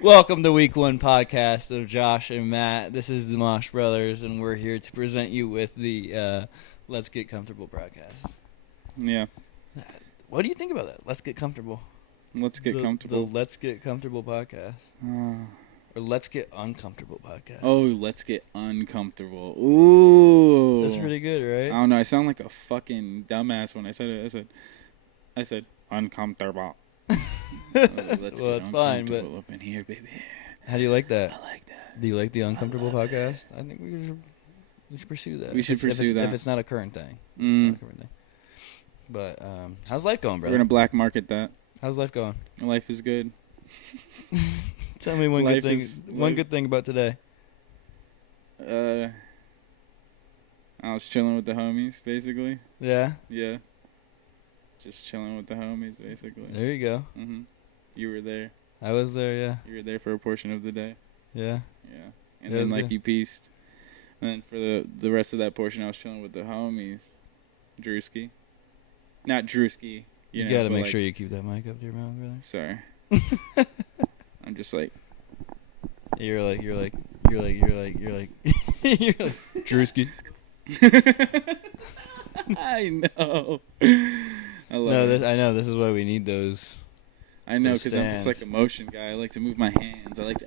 Welcome to week 1 podcast of Josh and Matt. This is the Mosh Brothers, and we're here to present you with the Let's Get Comfortable podcast. Yeah. What do you think about that? Let's Get Comfortable. Let's Get Comfortable. The Let's Get Comfortable podcast. Or Let's Get Uncomfortable podcast. Oh, Let's Get Uncomfortable. Ooh. That's pretty good, right? I don't know. I sound like a fucking dumbass when I said it. I said uncomfortable. Well, it's fine, but up in here, baby. How do you like that? I like that. Do you like the Uncomfortable podcast? I think we should pursue that. We should pursue that. If it's not a current thing. It's not a current thing. But how's life going, brother? We're going to black market that. How's life going? Life is good. Tell me one good thing about today. I was chilling with the homies, basically. Yeah? Yeah. Just chilling with the homies, basically. There you go. Mm-hmm. You were there. I was there, yeah. You were there for a portion of the day. Yeah. Yeah. And then, like, good. you pieced. And then for the rest of that portion, I was chilling with the homies. Drewski. Not Drewski. You gotta make sure you keep that mic up to your mouth, brother. Sorry. I'm just like. You're like Drewski. I know. I love it. I know. This is why we need those. I know, because I'm stands. just like a motion guy. I like to move my hands. I like to.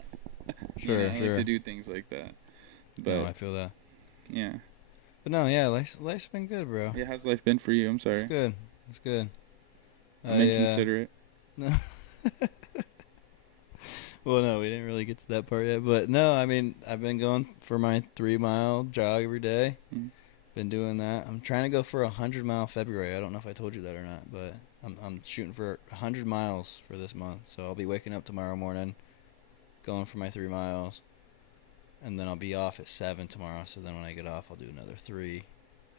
Sure. I like to do things like that. But No, I feel that. yeah. But no, yeah, life's been good, bro. Yeah. How's life been for you? I'm sorry. It's good. I'm inconsiderate. No. Well, no, we didn't really get to that part yet. But no, I mean, I've been going for my 3-mile jog every day. Mm. Been doing that. I'm trying to go for 100-mile February. I don't know if I told you that or not, but I'm shooting for 100 miles for this month. So I'll be waking up tomorrow morning, going for my 3 miles, and then I'll be off at 7 tomorrow. So then when I get off, I'll do another 3.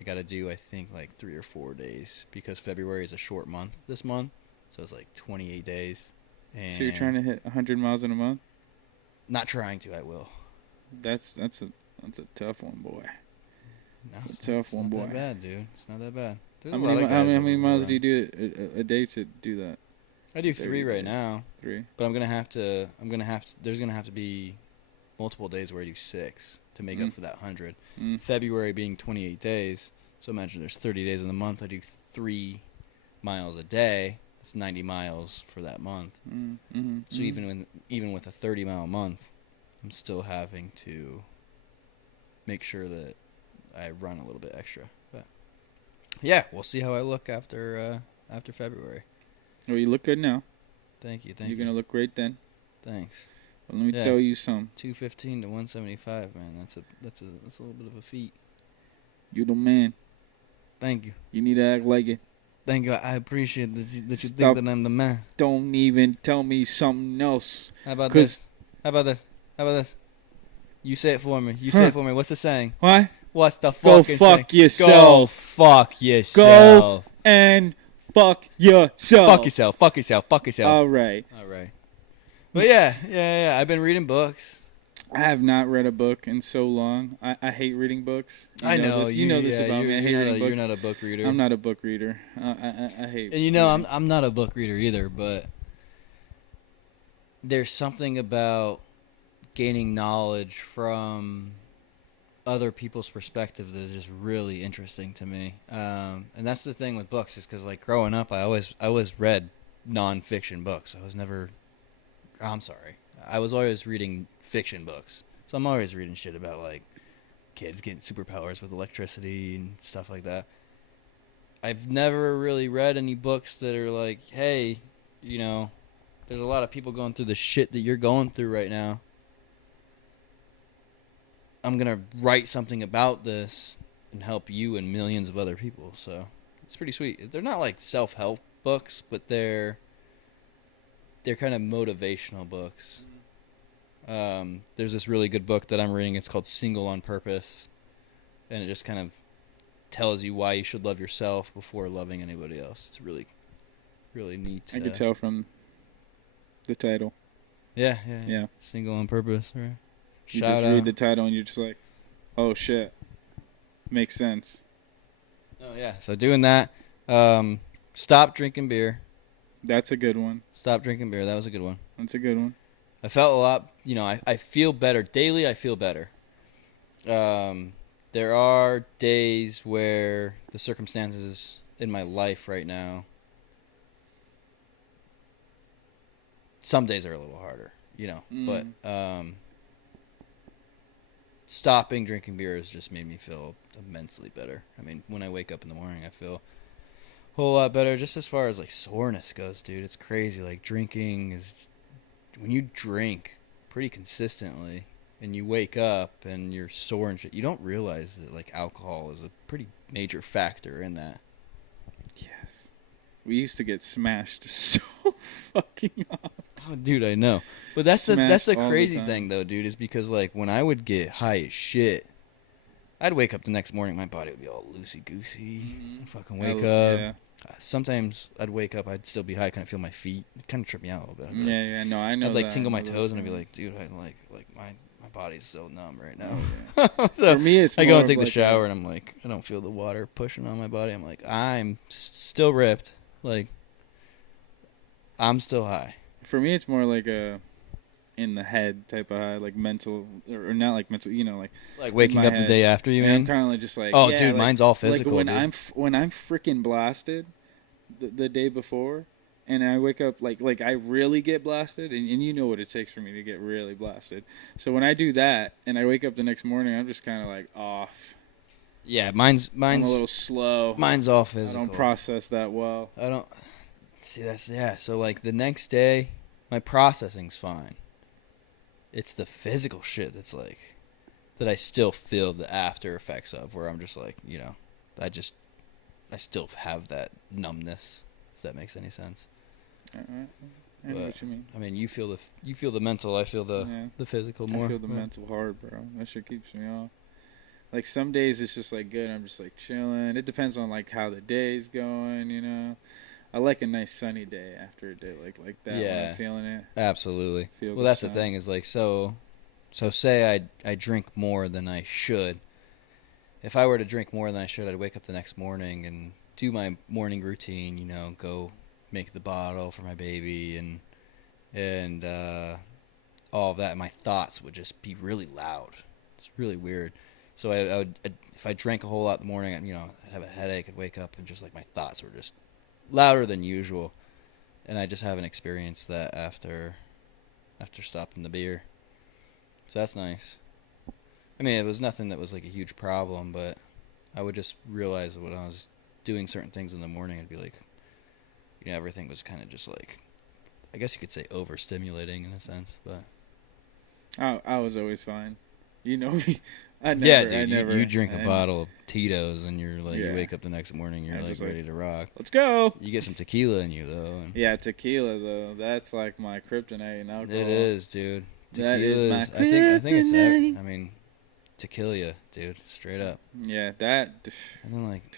I got to do, I think, like 3 or 4 days because February is a short month this month. So it's like 28 days. And So you're trying to hit 100 miles in a month? Not trying to, I will. That's a tough one, boy. No, It's a tough one, boy. It's not that bad, dude. It's not that bad. There's How a lot of guys many that miles run. do you do a day to do that? I do 30 3 right days. now. 3. But there's gonna have to be multiple days where I do 6 to make up for that 100. February being 28 days, so imagine there's 30 days in the month. I do 3 miles a day. That's 90 miles for that month. So even with a 30-mile month, I'm still having to make sure that I run a little bit extra. But yeah, we'll see how I look after February. Well, you look good now. Thank you. You're gonna look great then. Thanks. But let me tell you something. 215 to 175, man. That's a little bit of a feat. You the man. Thank you. You need to act like it. Thank you. I appreciate that you Stop. think that I'm the man. Don't even tell me something else. How about 'Cause- this? You say it for me. Say it for me. What's the saying? What? What's the Go fucking fuck saying? yourself. Go fuck yourself. Go and fuck yourself. Fuck yourself. Fuck yourself. Fuck yourself. All right. But yeah. I've been reading books. I have not read a book in so long. I hate reading books. I know this. You know this about me. I hate reading books. You're not a book reader. I'm not a book reader. I hate. And I'm not a book reader either, but there's something about gaining knowledge from other people's perspective that is just really interesting to me. And that's the thing with books is because like growing up, I always read nonfiction books. I was always reading fiction books. So I'm always reading shit about like kids getting superpowers with electricity and stuff like that. I've never really read any books that are like, hey, there's a lot of people going through the shit that you're going through right now. I'm going to write something about this and help you and millions of other people. So it's pretty sweet. They're not like self-help books, but they're kind of motivational books. There's this really good book that I'm reading. It's called Single on Purpose. And it just kind of tells you why you should love yourself before loving anybody else. It's really, really neat. I could tell from the title. Yeah. Yeah. Single on Purpose, right? You just read the title and you're just like, oh shit. Makes sense. Oh yeah. So doing that. Stop drinking beer. That's a good one. Stop drinking beer. That was a good one. That's a good one. I felt a lot, I feel better. Daily, I feel better. There are days where the circumstances in my life right now, some days are a little harder, but stopping drinking beer has just made me feel immensely better. I mean, when I wake up in the morning, I feel a whole lot better. Just as far as like soreness goes, dude, it's crazy. Like drinking is, when you drink pretty consistently and you wake up and you're sore and shit, you don't realize that like alcohol is a pretty major factor in that. Yes. We used to get smashed so fucking off. Oh, dude, I know. But that's the crazy thing though, dude, is because like when I would get high as shit, I'd wake up the next morning, my body would be all loosey-goosey. I'd fucking wake up. Yeah. Sometimes I'd wake up, I'd still be high, couldn't feel my feet. It kind of tripped me out a little bit. Yeah, no, I know. I'd like tingle my toes and I'd be like, dude, I like my body's so numb right now. Oh, yeah. So for me, it's I go and take the shower and I'm like, I don't feel the water pushing on my body. I'm like, I'm still ripped. Like, I'm still high. For me, it's more like a in the head type of high, like mental, or not like mental, like waking up the day after, you mean? I'm kind of like just like, oh, dude, like, mine's all physical. Like when I'm freaking blasted the day before, and I wake up like I really get blasted, and you know what it takes for me to get really blasted. So when I do that, and I wake up the next morning, I'm just kind of like off. Yeah, mine's I'm a little slow. Mine's all physical. I don't process that well. I don't see So like the next day, my processing's fine. It's the physical shit that's like that I still feel the after effects of, where I'm just like, I still have that numbness, if that makes any sense. I know what you mean. I mean, you feel the mental, I feel the physical more. I feel the mental hard, bro. That shit keeps me off. Like some days it's just like good, I'm just like chilling. It depends on like how the day's going, I like a nice sunny day after a day like that. Yeah, when I'm feeling it. Absolutely. Well, that's the thing is like, so say I drink more than I should. If I were to drink more than I should, I'd wake up the next morning and do my morning routine, go make the bottle for my baby and all of that. And my thoughts would just be really loud. It's really weird. So I would, if I drank a whole lot in the morning, I'd have a headache. I'd wake up and just like my thoughts were just louder than usual, and I just haven't experienced that after stopping the beer. So that's nice. I mean, it was nothing that was like a huge problem, but I would just realize that when I was doing certain things in the morning, I'd be like, everything was kind of just like, I guess you could say overstimulating in a sense, but I was always fine. You know me. You drink a bottle of Tito's and you're like, you wake up the next morning, you're like ready to rock. Let's go. You get some tequila in you though. Yeah, tequila though. That's like my kryptonite in alcohol. It is, dude. Tequila that is my kryptonite. I think it's. I mean, tequila, dude. Straight up. Yeah, that. And then like,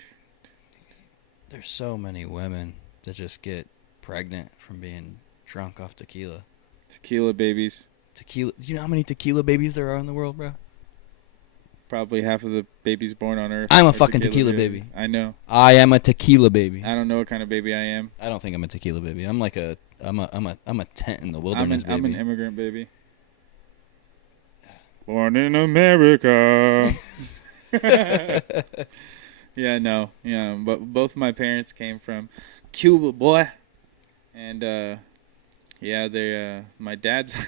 there's so many women that just get pregnant from being drunk off tequila. Tequila babies. Tequila. Do you know how many tequila babies there are in the world, bro? Probably half of the babies born on Earth. I'm a fucking tequila baby. I know. I am a tequila baby. I don't know what kind of baby I am. I don't think I'm a tequila baby. I'm like I'm a tent in the wilderness baby. I'm an immigrant baby. Born in America. Yeah, no. Yeah, but both my parents came from Cuba, boy. And my dad's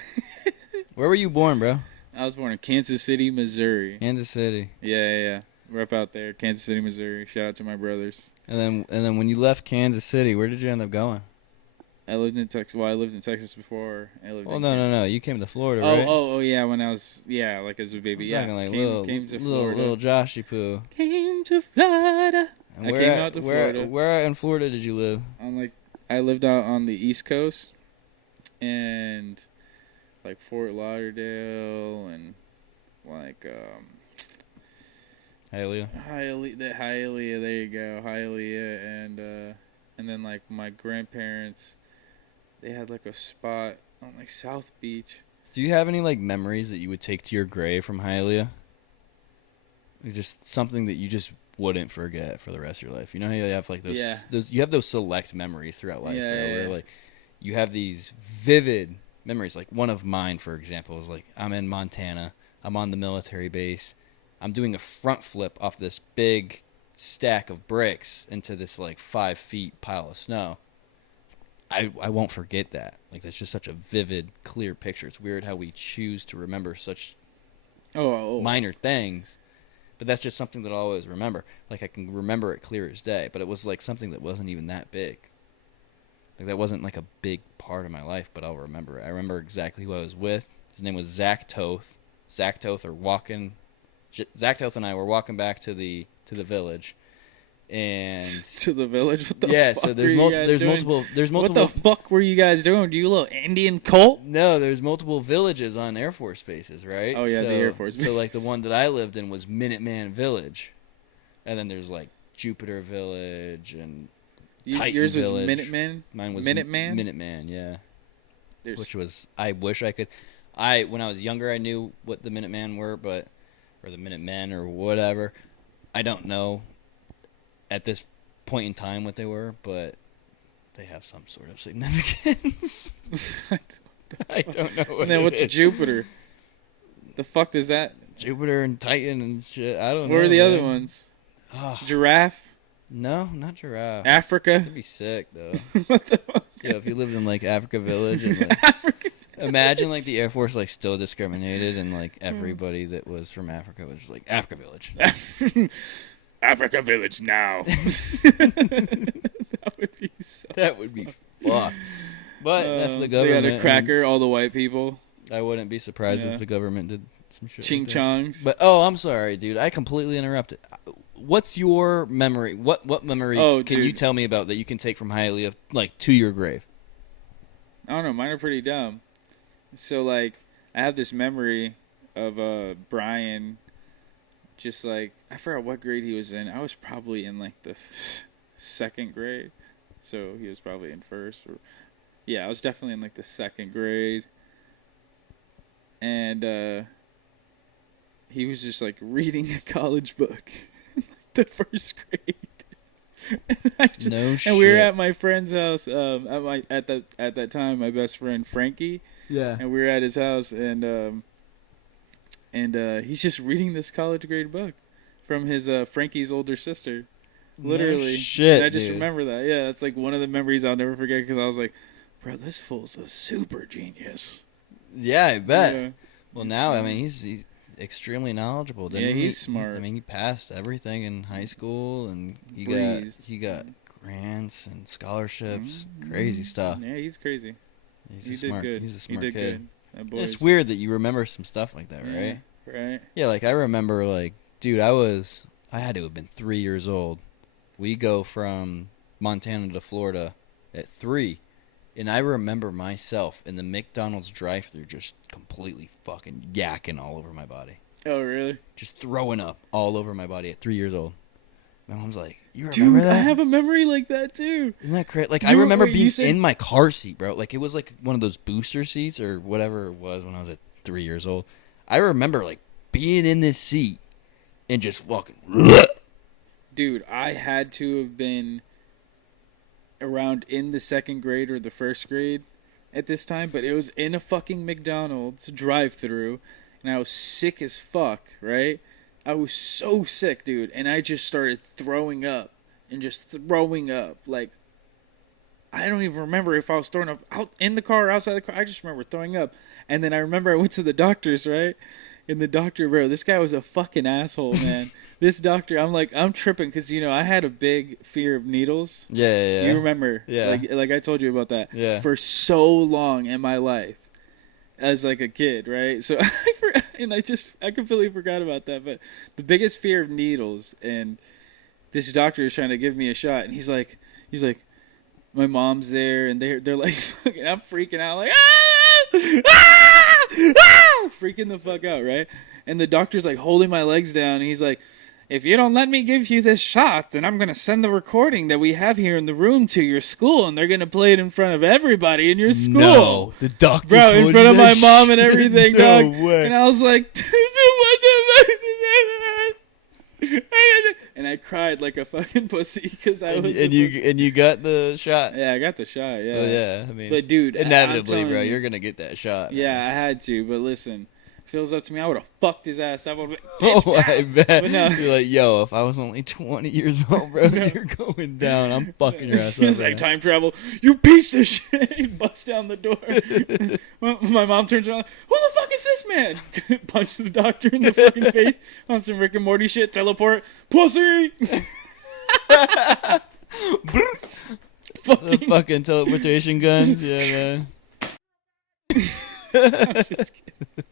Where were you born, bro? I was born in Kansas City, Missouri. Kansas City. Yeah. We're up out there, Kansas City, Missouri. Shout out to my brothers. And then when you left Kansas City, where did you end up going? I lived in Texas. Well, I lived in Texas before. No. You came to Florida, right? Oh, yeah. When I was, like as a baby, came to Florida. Little Joshy Poo. Came to Florida. I came out to Florida. Where in Florida did you live? I lived out on the East Coast, and like Fort Lauderdale and like Hialeah. Hialeah, there you go, Hialeah, and then like my grandparents, they had like a spot on like South Beach. Do you have any like memories that you would take to your grave from Hialeah? Like just something that you just wouldn't forget for the rest of your life. You know how you have like Yeah. you have those select memories throughout life, Yeah, right? yeah, Where yeah. like you have these vivid memories. Like one of mine, for example, is like I'm in Montana. I'm on the military base. I'm doing a front flip off this big stack of bricks into this like 5 feet pile of snow. I won't forget that. Like that's just such a vivid, clear picture. It's weird how we choose to remember such minor things, but that's just something that I'll always remember. Like I can remember it clear as day, but it was like something that wasn't even that big. Like that wasn't like a big part of my life, but I'll remember it. I remember exactly who I was with. His name was Zach Toth. Zach Toth and I were walking back to the village. And to the village. What the yeah, fuck so there's multiple. What the fuck were you guys doing? Do you little Indian cult? No, there's multiple villages on Air Force bases, right? Oh yeah, the Air Force. So like the one that I lived in was Minuteman Village, and then there's like Jupiter Village and Titan yours Village. was Minuteman. Mine was Minuteman. Minuteman, yeah. Which was I wish I could. When I was younger, I knew what the Minutemen were, or the Minutemen or whatever. I don't know at this point in time what they were, but they have some sort of significance. I don't know what. And then what's Jupiter? The fuck does that? Jupiter and Titan and shit. I don't know. What are the other ones? Giraffe? No, not giraffe. Africa? That'd be sick though. What the fuck? Yeah, if you lived in like Africa Village and like Africa. imagine like the Air Force like still discriminated and like everybody that was from Africa was just like Africa Village. Africa Village now. That would be so. That would be fucked. But that's the They government. had a cracker, all the white people. I wouldn't be surprised Yeah. if the government did some shit. Ching like that. chongs. But I'm sorry, dude. I completely interrupted. What's your memory? What memory can you tell me about that you can take from Hialeah like to your grave? I don't know. Mine are pretty dumb. So like, I have this memory of Brian. Just like I forgot what grade he was in. I was probably in like the second grade, so he was probably in first. I was definitely in like the second grade, and he was just like reading a college book, in the first grade. No shit. And we were at my friend's house. At that time, my best friend Frankie. Yeah. And we were at his house, and he's just reading this college grade book from his Frankie's older sister. Literally. No shit, and I just dude. remember that. Yeah, that's like one of the memories I'll never forget because I was like, bro, this fool's a super genius. Yeah, I bet. Yeah. Well, now I mean he's extremely knowledgeable. Didn't he? He's smart. I mean, he passed everything in high school, and he got grants and scholarships, crazy stuff. Yeah, he's crazy. He's smart. Did good. He's a smart he did kid. Good. It's weird that you remember some stuff like that, right? Right. Yeah, like I remember, like, dude, I had to have been 3 years old. We go from Montana to Florida at 3, and I remember myself in the McDonald's drive-thru just completely fucking yakking all over my body. Oh, really? Just throwing up all over my body at 3 years old. My mom's like, "You remember Dude, that?" I have a memory like that too. Isn't that crazy? Like, I remember being said... in my car seat, bro. Like, it was like one of those booster seats or whatever it was when I was at 3 years old. I remember, like, being in this seat and just fucking... Dude, I had to have been around in the second grade or the first grade at this time, but it was in a fucking McDonald's drive-thru, and I was sick as fuck, right? I was so sick, dude, and I just started throwing up and just throwing up. Like, I don't even remember if I was throwing up out in the car or outside the car. I just remember throwing up. And then I remember I went to the doctor's, right? And the doctor, bro, this guy was a fucking asshole, man. This doctor, I'm tripping because, I had a big fear of needles. Yeah. You remember? Yeah. Like I told you about that. Yeah. For so long in my life as like a kid, right? So I completely forgot about that. But the biggest fear of needles, and this doctor is trying to give me a shot, and he's like, my mom's there, and they're like, fucking, I'm freaking out, like, freaking the fuck out, right? And the doctor's like holding my legs down, and he's like, if you don't let me give you this shot, then I'm going to send the recording that we have here in the room to your school, and they're going to play it in front of everybody in your school. No, the doctor bro, told in front you of that my mom and everything, No dog. way. And I was like, And I cried like a fucking pussy because I was. And you got the shot. Yeah, I got the shot. Yeah. Well, yeah. I mean, but dude, inevitably, bro, you're gonna get that shot. Yeah, man. I had to. But listen, if it was up to me, I would have fucked his ass. I would. Oh, I bet. But no. You're like, yo, if I was only 20 years old, bro, you're going down. I'm fucking your ass up. He's like, time travel, you piece of shit. He busts down the door. My mom turns around. Who the fuck is this man? Punch the doctor in the fucking face on some Rick and Morty shit. Teleport, pussy. The fucking teleportation guns, yeah, man. I'm just kidding.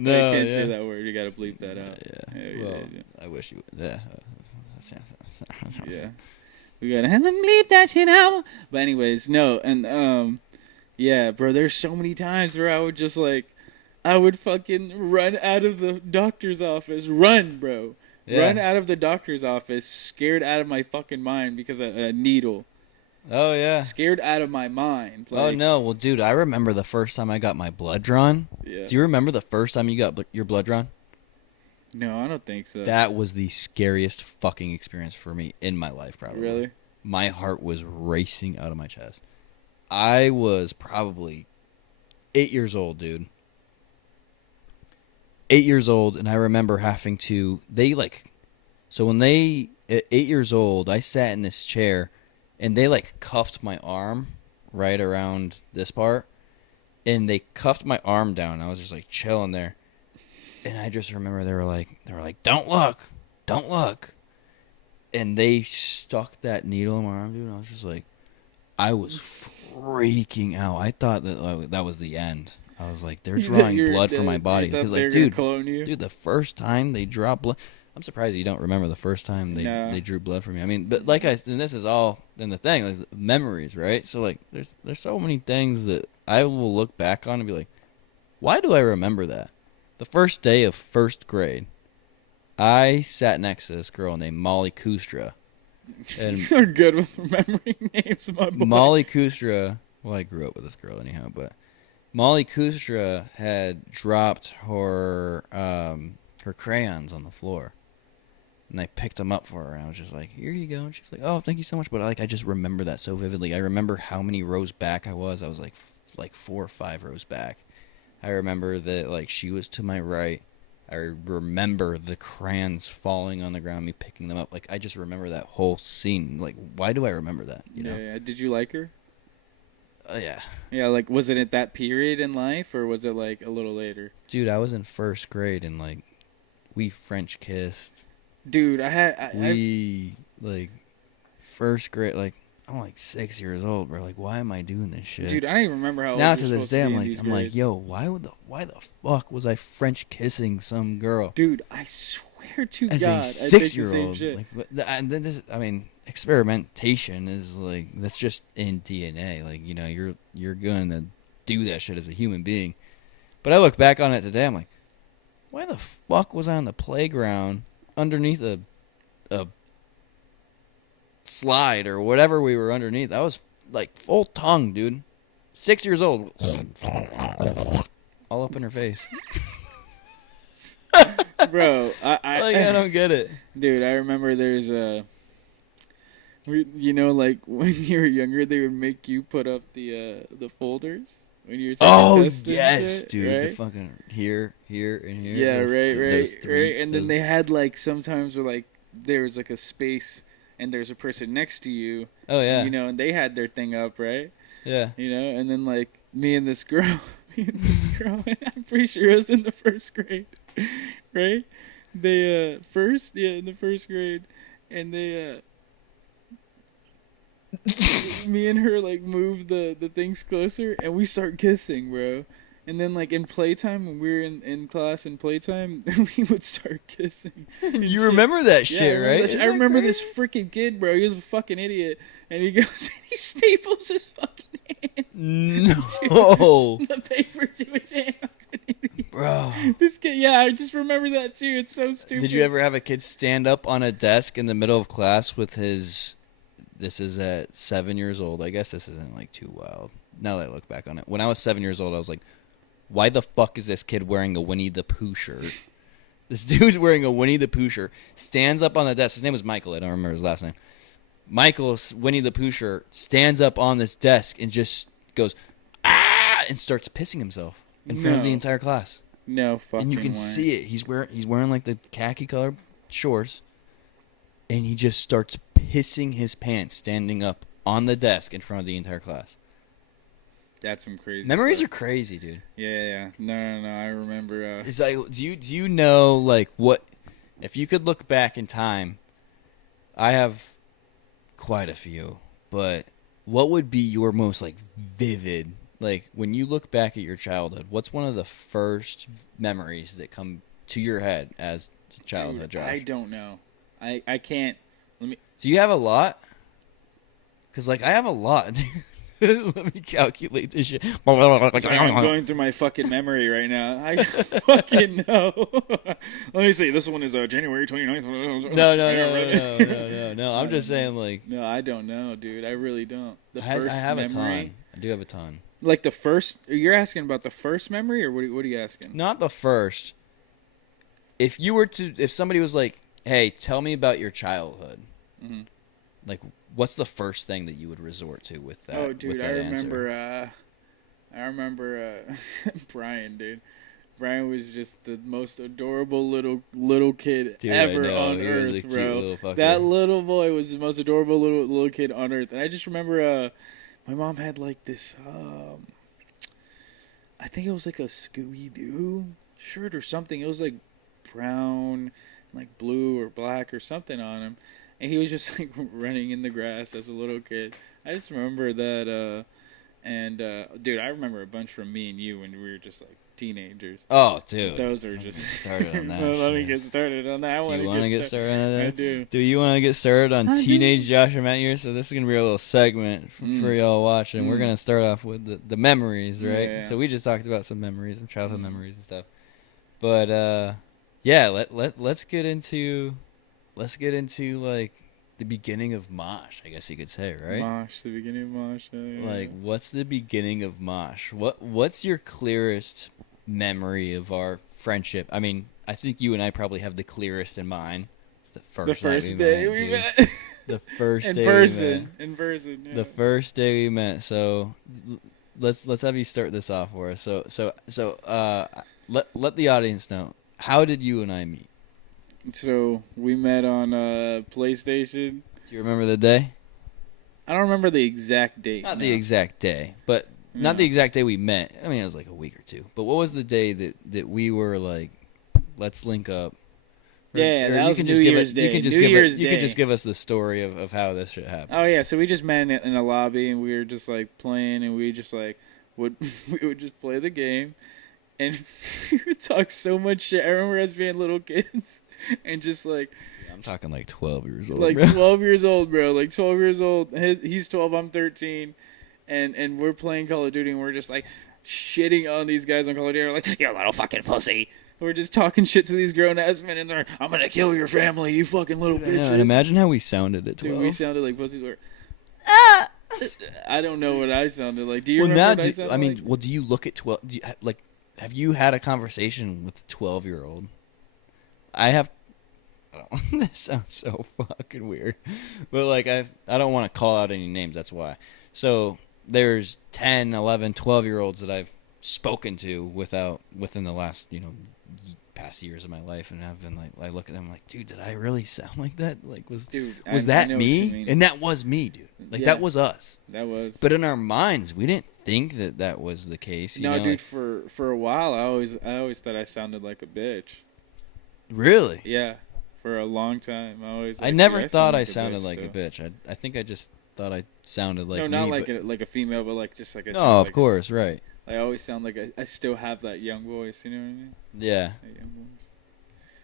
No, I can't yeah. say that word. You gotta bleep that out. Yeah. Well, I wish you would. Yeah. Yeah. We gotta have them bleep that shit out. But anyways, no, and yeah, bro. There's so many times where I would just like, I would fucking run out of the doctor's office. Run, bro. Yeah. Run out of the doctor's office, scared out of my fucking mind because of a needle. Oh, yeah. Scared out of my mind. Like, Oh, no. Well, dude, I remember the first time I got my blood drawn. Yeah. Do you remember the first time you got your blood drawn? No, I don't think so. That was the scariest fucking experience for me in my life, probably. Really? My heart was racing out of my chest. I was probably 8 years old, dude. 8 years old, and I remember having to... So when they... At 8 years old, I sat in this chair, and they, cuffed my arm right around this part, and they cuffed my arm down. I was just, chilling there. And I just remember they were like, don't look. And they stuck that needle in my arm, dude, and I was just like, I was freaking out. I thought that was the end. I was like, they're drawing blood from my body. Because, dude, the first time they draw blood, I'm surprised you don't remember the first time they drew blood from you. I mean, but and this is all in the thing, like memories, right? So there's so many things that I will look back on and be like, why do I remember that? The first day of first grade, I sat next to this girl named Molly Kustra. And you're good with remembering names, my boy. Molly Kustra, well, I grew up with this girl anyhow, but Molly Kustra had dropped her crayons on the floor. And I picked them up for her, and I was just like, here you go. And she's like, oh, thank you so much. But I just remember that so vividly. I remember how many rows back I was. I was like 4 or 5 rows back. I remember that she was to my right. I remember the crayons falling on the ground, me picking them up. I just remember that whole scene. Why do I remember that? You know? Yeah. Did you like her? Yeah. Yeah, was it at that period in life, or was it a little later? Dude, I was in first grade, and we French kissed. Dude, first grade, I'm 6 years old, bro. Why am I doing this shit? Dude, I don't even remember how old now to this day, I'm grades. like, yo, why the fuck was I French kissing some girl? Dude, I swear to as God, a 6-year-old. And then this, experimentation is that's just in DNA. You're gonna do that shit as a human being. But I look back on it today, I'm like, why the fuck was I on the playground underneath a slide or whatever we were underneath? I was full tongue, dude. 6 years old. All up in her face. Bro, I don't get it. Dude, I remember there's when you were younger, they would make you put up the folders when you were taking tests yes, shit, dude. right? The fucking here, and here. Yeah, right. And then they had sometimes where there was a space and there's a person next to you. Oh yeah. And they had their thing up, right? Yeah. And then me and this girl, and I'm pretty sure it was in the first grade, right? They in the first grade, and they me and her move the things closer, and we start kissing, bro. And then in playtime, when we were in class in playtime, we would start kissing. You remember that shit, right? I remember this freaking kid, bro. He was a fucking idiot, and he goes and he staples his fucking hand. No. The paper to his hand. Bro. This kid, yeah, I just remember that too. It's so stupid. Did you ever have a kid stand up on a desk in the middle of class with his... This is at 7 years old. I guess this isn't too wild. Now that I look back on it. When I was 7 years old, I was like, why the fuck is this kid wearing a Winnie the Pooh shirt? This dude's wearing a Winnie the Pooh shirt, stands up on the desk. His name was Michael. I don't remember his last name. Michael, Winnie the Pooh shirt, stands up on this desk and just goes, ah, and starts pissing himself in front of the entire class. No fucking way. And you can see it. He's wearing like the khaki colored shorts, and he just starts pissing his pants standing up on the desk in front of the entire class. That's some crazy Memories stuff. are crazy, dude. Yeah. No. I remember. It's like, do you know, like, what if you could look back in time? I have quite a few, but what would be your most like vivid, like when you look back at your childhood? What's one of the first memories that come to your head as childhood, Josh? I don't know. I can't. Let me. Do you have a lot? Because like I have a lot. Let me calculate this shit. I'm going through my fucking memory right now. I fucking know. Let me see. This one is January 29th. No. I'm just saying, like. No, I don't know, dude. I really don't. I have a ton. I do have a ton. Like the first. You're asking about the first memory, or what are you asking? Not the first. If somebody was like, "Hey, tell me about your childhood," like, what's the first thing that you would resort to with that? Oh, dude, I remember. Answer? I remember Brian, dude. Brian was just the most adorable little kid ever on earth, bro. That little boy was the most adorable little kid on earth. And I just remember my mom had like this I think it was like a Scooby-Doo shirt or something. It was like brown, like blue or black or something on him. And he was just like running in the grass as a little kid. I just remember that dude, I remember a bunch from me and you when we were just like teenagers. Oh, dude. Those are just started on that. Let me get started on that. Do you want to get started on that? I do. Do you want to get started on teenage Josh and Matt here? So this is gonna be a little segment for y'all watching. We're gonna start off with the memories, right? Yeah. So we just talked about some memories and childhood memories and stuff. But yeah, let's get into like the beginning of Mosh, I guess you could say, right? Mosh, the beginning of Mosh. Yeah. Like, what's the beginning of Mosh? What's your clearest memory of our friendship? I mean, I think you and I probably have the clearest in mind. It's the first day we met. The first in day person. In person. Yeah. The first day we met. So let's have you start this off for us. So let the audience know, how did you and I meet? So we met on PlayStation. Do you remember the day? I don't remember the exact date. Not the exact day, but not the exact day we met. I mean, it was like a week or two. But what was the day that we were like, let's link up? That was New Year's Day. You can just give us the story of how this shit happened. Oh yeah, so we just met in a lobby and we were just like playing and we just like we would just play the game and we would talk so much shit. I remember us being little kids. And just like, I'm talking like 12 years old. Like bro. 12 years old, bro. Like 12 years old. He's 12, I'm 13, and we're playing Call of Duty, and we're just like shitting on these guys on Call of Duty. We're like, you little fucking pussy. We're just talking shit to these grown ass men, and they're, I'm gonna kill your family, you fucking little bitches. And imagine how we sounded at 12. Dude, we sounded like pussies. I don't know what I sounded like. Do you remember what I sounded like? Well, do you look at 12? Have you had a conversation with a 12-year-old? I have. This sounds so fucking weird, but like I don't want to call out any names. That's why. So there's 10, 11, 12-year-olds that I've spoken to within the last past years of my life, and I've been like, I look at them like, dude, did I really sound like that? Like was that me? And that was me, dude. Like that was us. That was. But in our minds, we didn't think that was the case. No, dude. For a while, I always thought I sounded like a bitch. Really? Yeah. For a long time, I never thought I sounded like a bitch. I think I just thought I sounded like not like a female, but like just like a. No, of course, right. I always sound like I still have that young voice. You know what I mean? Yeah. That young voice.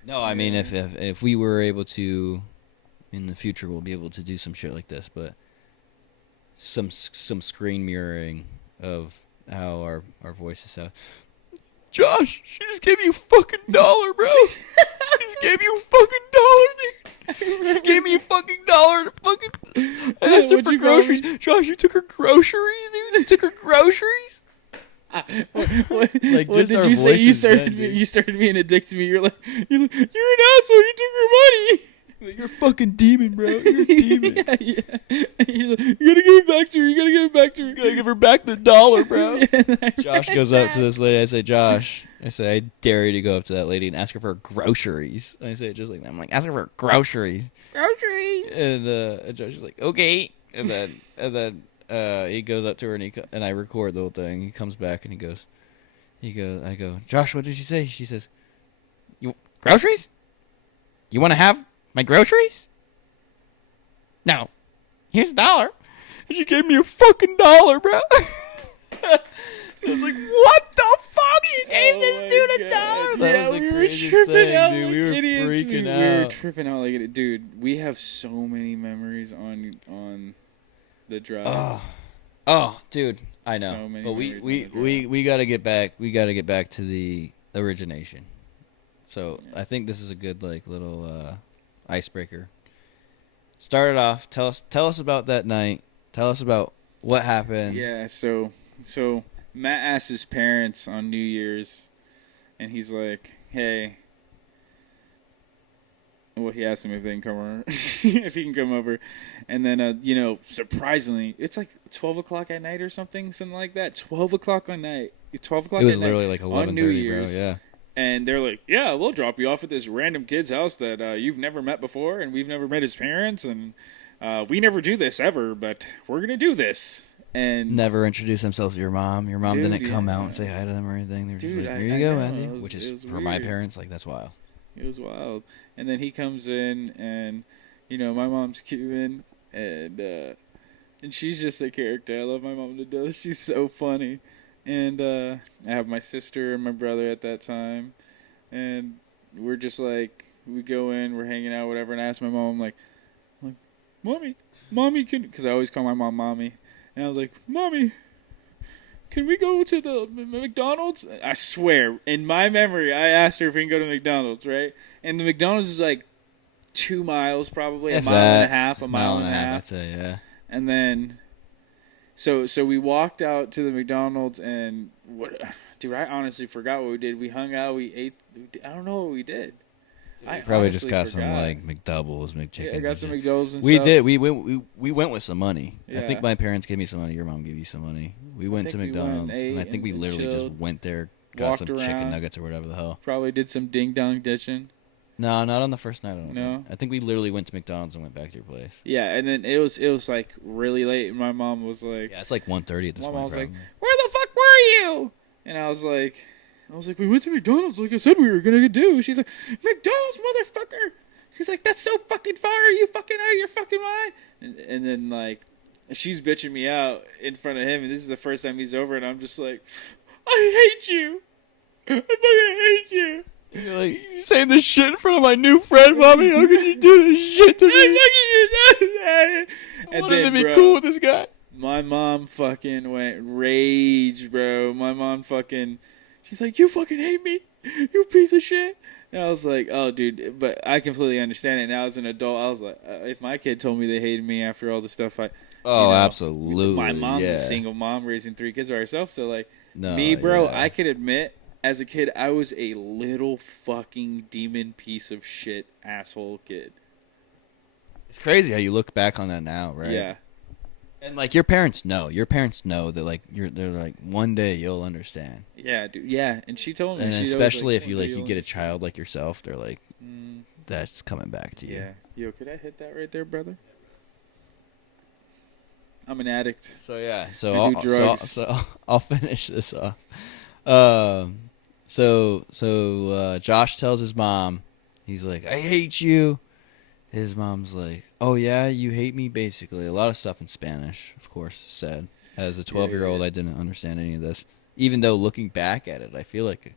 No, I mean if we were able to, in the future, we'll be able to do some shit like this, but some screen mirroring of how our voices sound. Josh, she just gave you a fucking $1, bro. She just gave you a fucking $1, dude. She gave me a fucking $1 to fucking. I asked her for groceries. Josh, you took her groceries, dude. You took her groceries. What just did our you say? You voices then, started. dude. You started being a dick to me. You're an asshole. You took your money. You're a fucking demon, bro. You're a demon. Yeah. You're like, you gotta give it back to her. You gotta give it back to her. You gotta give her back the $1, bro. Yeah, Josh goes up to this lady. I say, Josh, I dare you to go up to that lady and ask her for groceries. And I say it just like that. I'm like, ask her for groceries. Groceries. And Josh is like, okay. And then he goes up to her and I record the whole thing. He comes back and I go, Josh, what did she say? She says, you groceries? You want to have my groceries? No. Here's $1. And she gave me a fucking $1, bro. I was like, what the fuck? She gave this dude $1. That was the craziest thing, dude. We were freaking out. We were tripping out like it. Dude, we have so many memories on the drive. Oh, dude. I know. So many but memories we got to get back. We got to get back to the origination. So I think this is a good little icebreaker. Start it off. Tell us about that night. Tell us about what happened. Yeah, so Matt asked his parents on New Year's, and he's like, "Hey," well, he asked them if they can come over, if he can come over, and then surprisingly, it's like 12 o'clock at night or something like that. 12 o'clock at night. 12 o'clock. It was at literally night like 11:30, bro. Yeah. And they're like, yeah, we'll drop you off at this random kid's house that you've never met before, and we've never met his parents, and we never do this ever, but we're going to do this. And never introduce themselves to your mom. Your mom Dude, didn't come yeah. out and say hi to them or anything. They were just Dude, like, here I you go, know. Matthew. Which is, for my weird. parents, that's wild. It was wild. And then he comes in, and, my mom's Cuban, and she's just a character. I love my mom to death. She's so funny. And I have my sister and my brother at that time. And we're just like, we go in, we're hanging out, whatever. And I ask my mom, I'm like, Mommy, because I always call my mom Mommy. And I was like, Mommy, can we go to the McDonald's? I swear, in my memory, I asked her if we can go to McDonald's, right? And the McDonald's is like 2 miles, probably, a mile and a half. That's it, yeah. And then, so we walked out to the McDonald's, and dude, I honestly forgot what we did. We hung out, we ate. I don't know what we did. I probably just got some McDoubles, McChickens. Yeah, I got some McDoubles and we stuff. did. We went with some money. Yeah. I think my parents gave me some money. Your mom gave you some money. We went to McDonald's, and I think we literally just went there, got some chicken nuggets or whatever the hell. Probably did some ding dong ditching. No, not on the first night. No, I think we literally went to McDonald's and went back to your place. Yeah, and then it was like really late, and my mom was like, "Yeah, it's like 1:30 at this point." My mom was like, "Where the fuck were you?" And I was like, "We went to McDonald's, like I said we were gonna do." She's like, "McDonald's, motherfucker!" She's like, "That's so fucking far. Are you fucking out of your fucking mind?" And then like, she's bitching me out in front of him, and this is the first time he's over, and I'm just like, "I hate you. I fucking hate you." You're like, you saying this shit in front of my new friend, Mommy? How could you do this shit to me? I wanted to be cool with this guy. My mom fucking went rage, bro. My mom she's like, "You fucking hate me, you piece of shit." And I was like, "Oh, dude," but I completely understand it. Now as an adult, I was like, if my kid told me they hated me after all the stuff absolutely. My mom's a single mom raising 3 kids by herself, so like, bro, I could admit, as a kid, I was a little fucking demon piece of shit asshole kid. It's crazy how you look back on that now, right? Yeah. And like your parents know that like they're like one day you'll understand. Yeah, dude. Yeah, and she told me. And especially if you get a child like yourself, they're like, that's coming back to you. Yeah. Yo, could I hit that right there, brother? I'm an addict. So yeah. So I'll finish this off. So Josh tells his mom, he's like, "I hate you." His mom's like, "Oh yeah, you hate me?" Basically, a lot of stuff in Spanish, of course, said. As a 12-year-old, I didn't understand any of this. Even though looking back at it, I feel like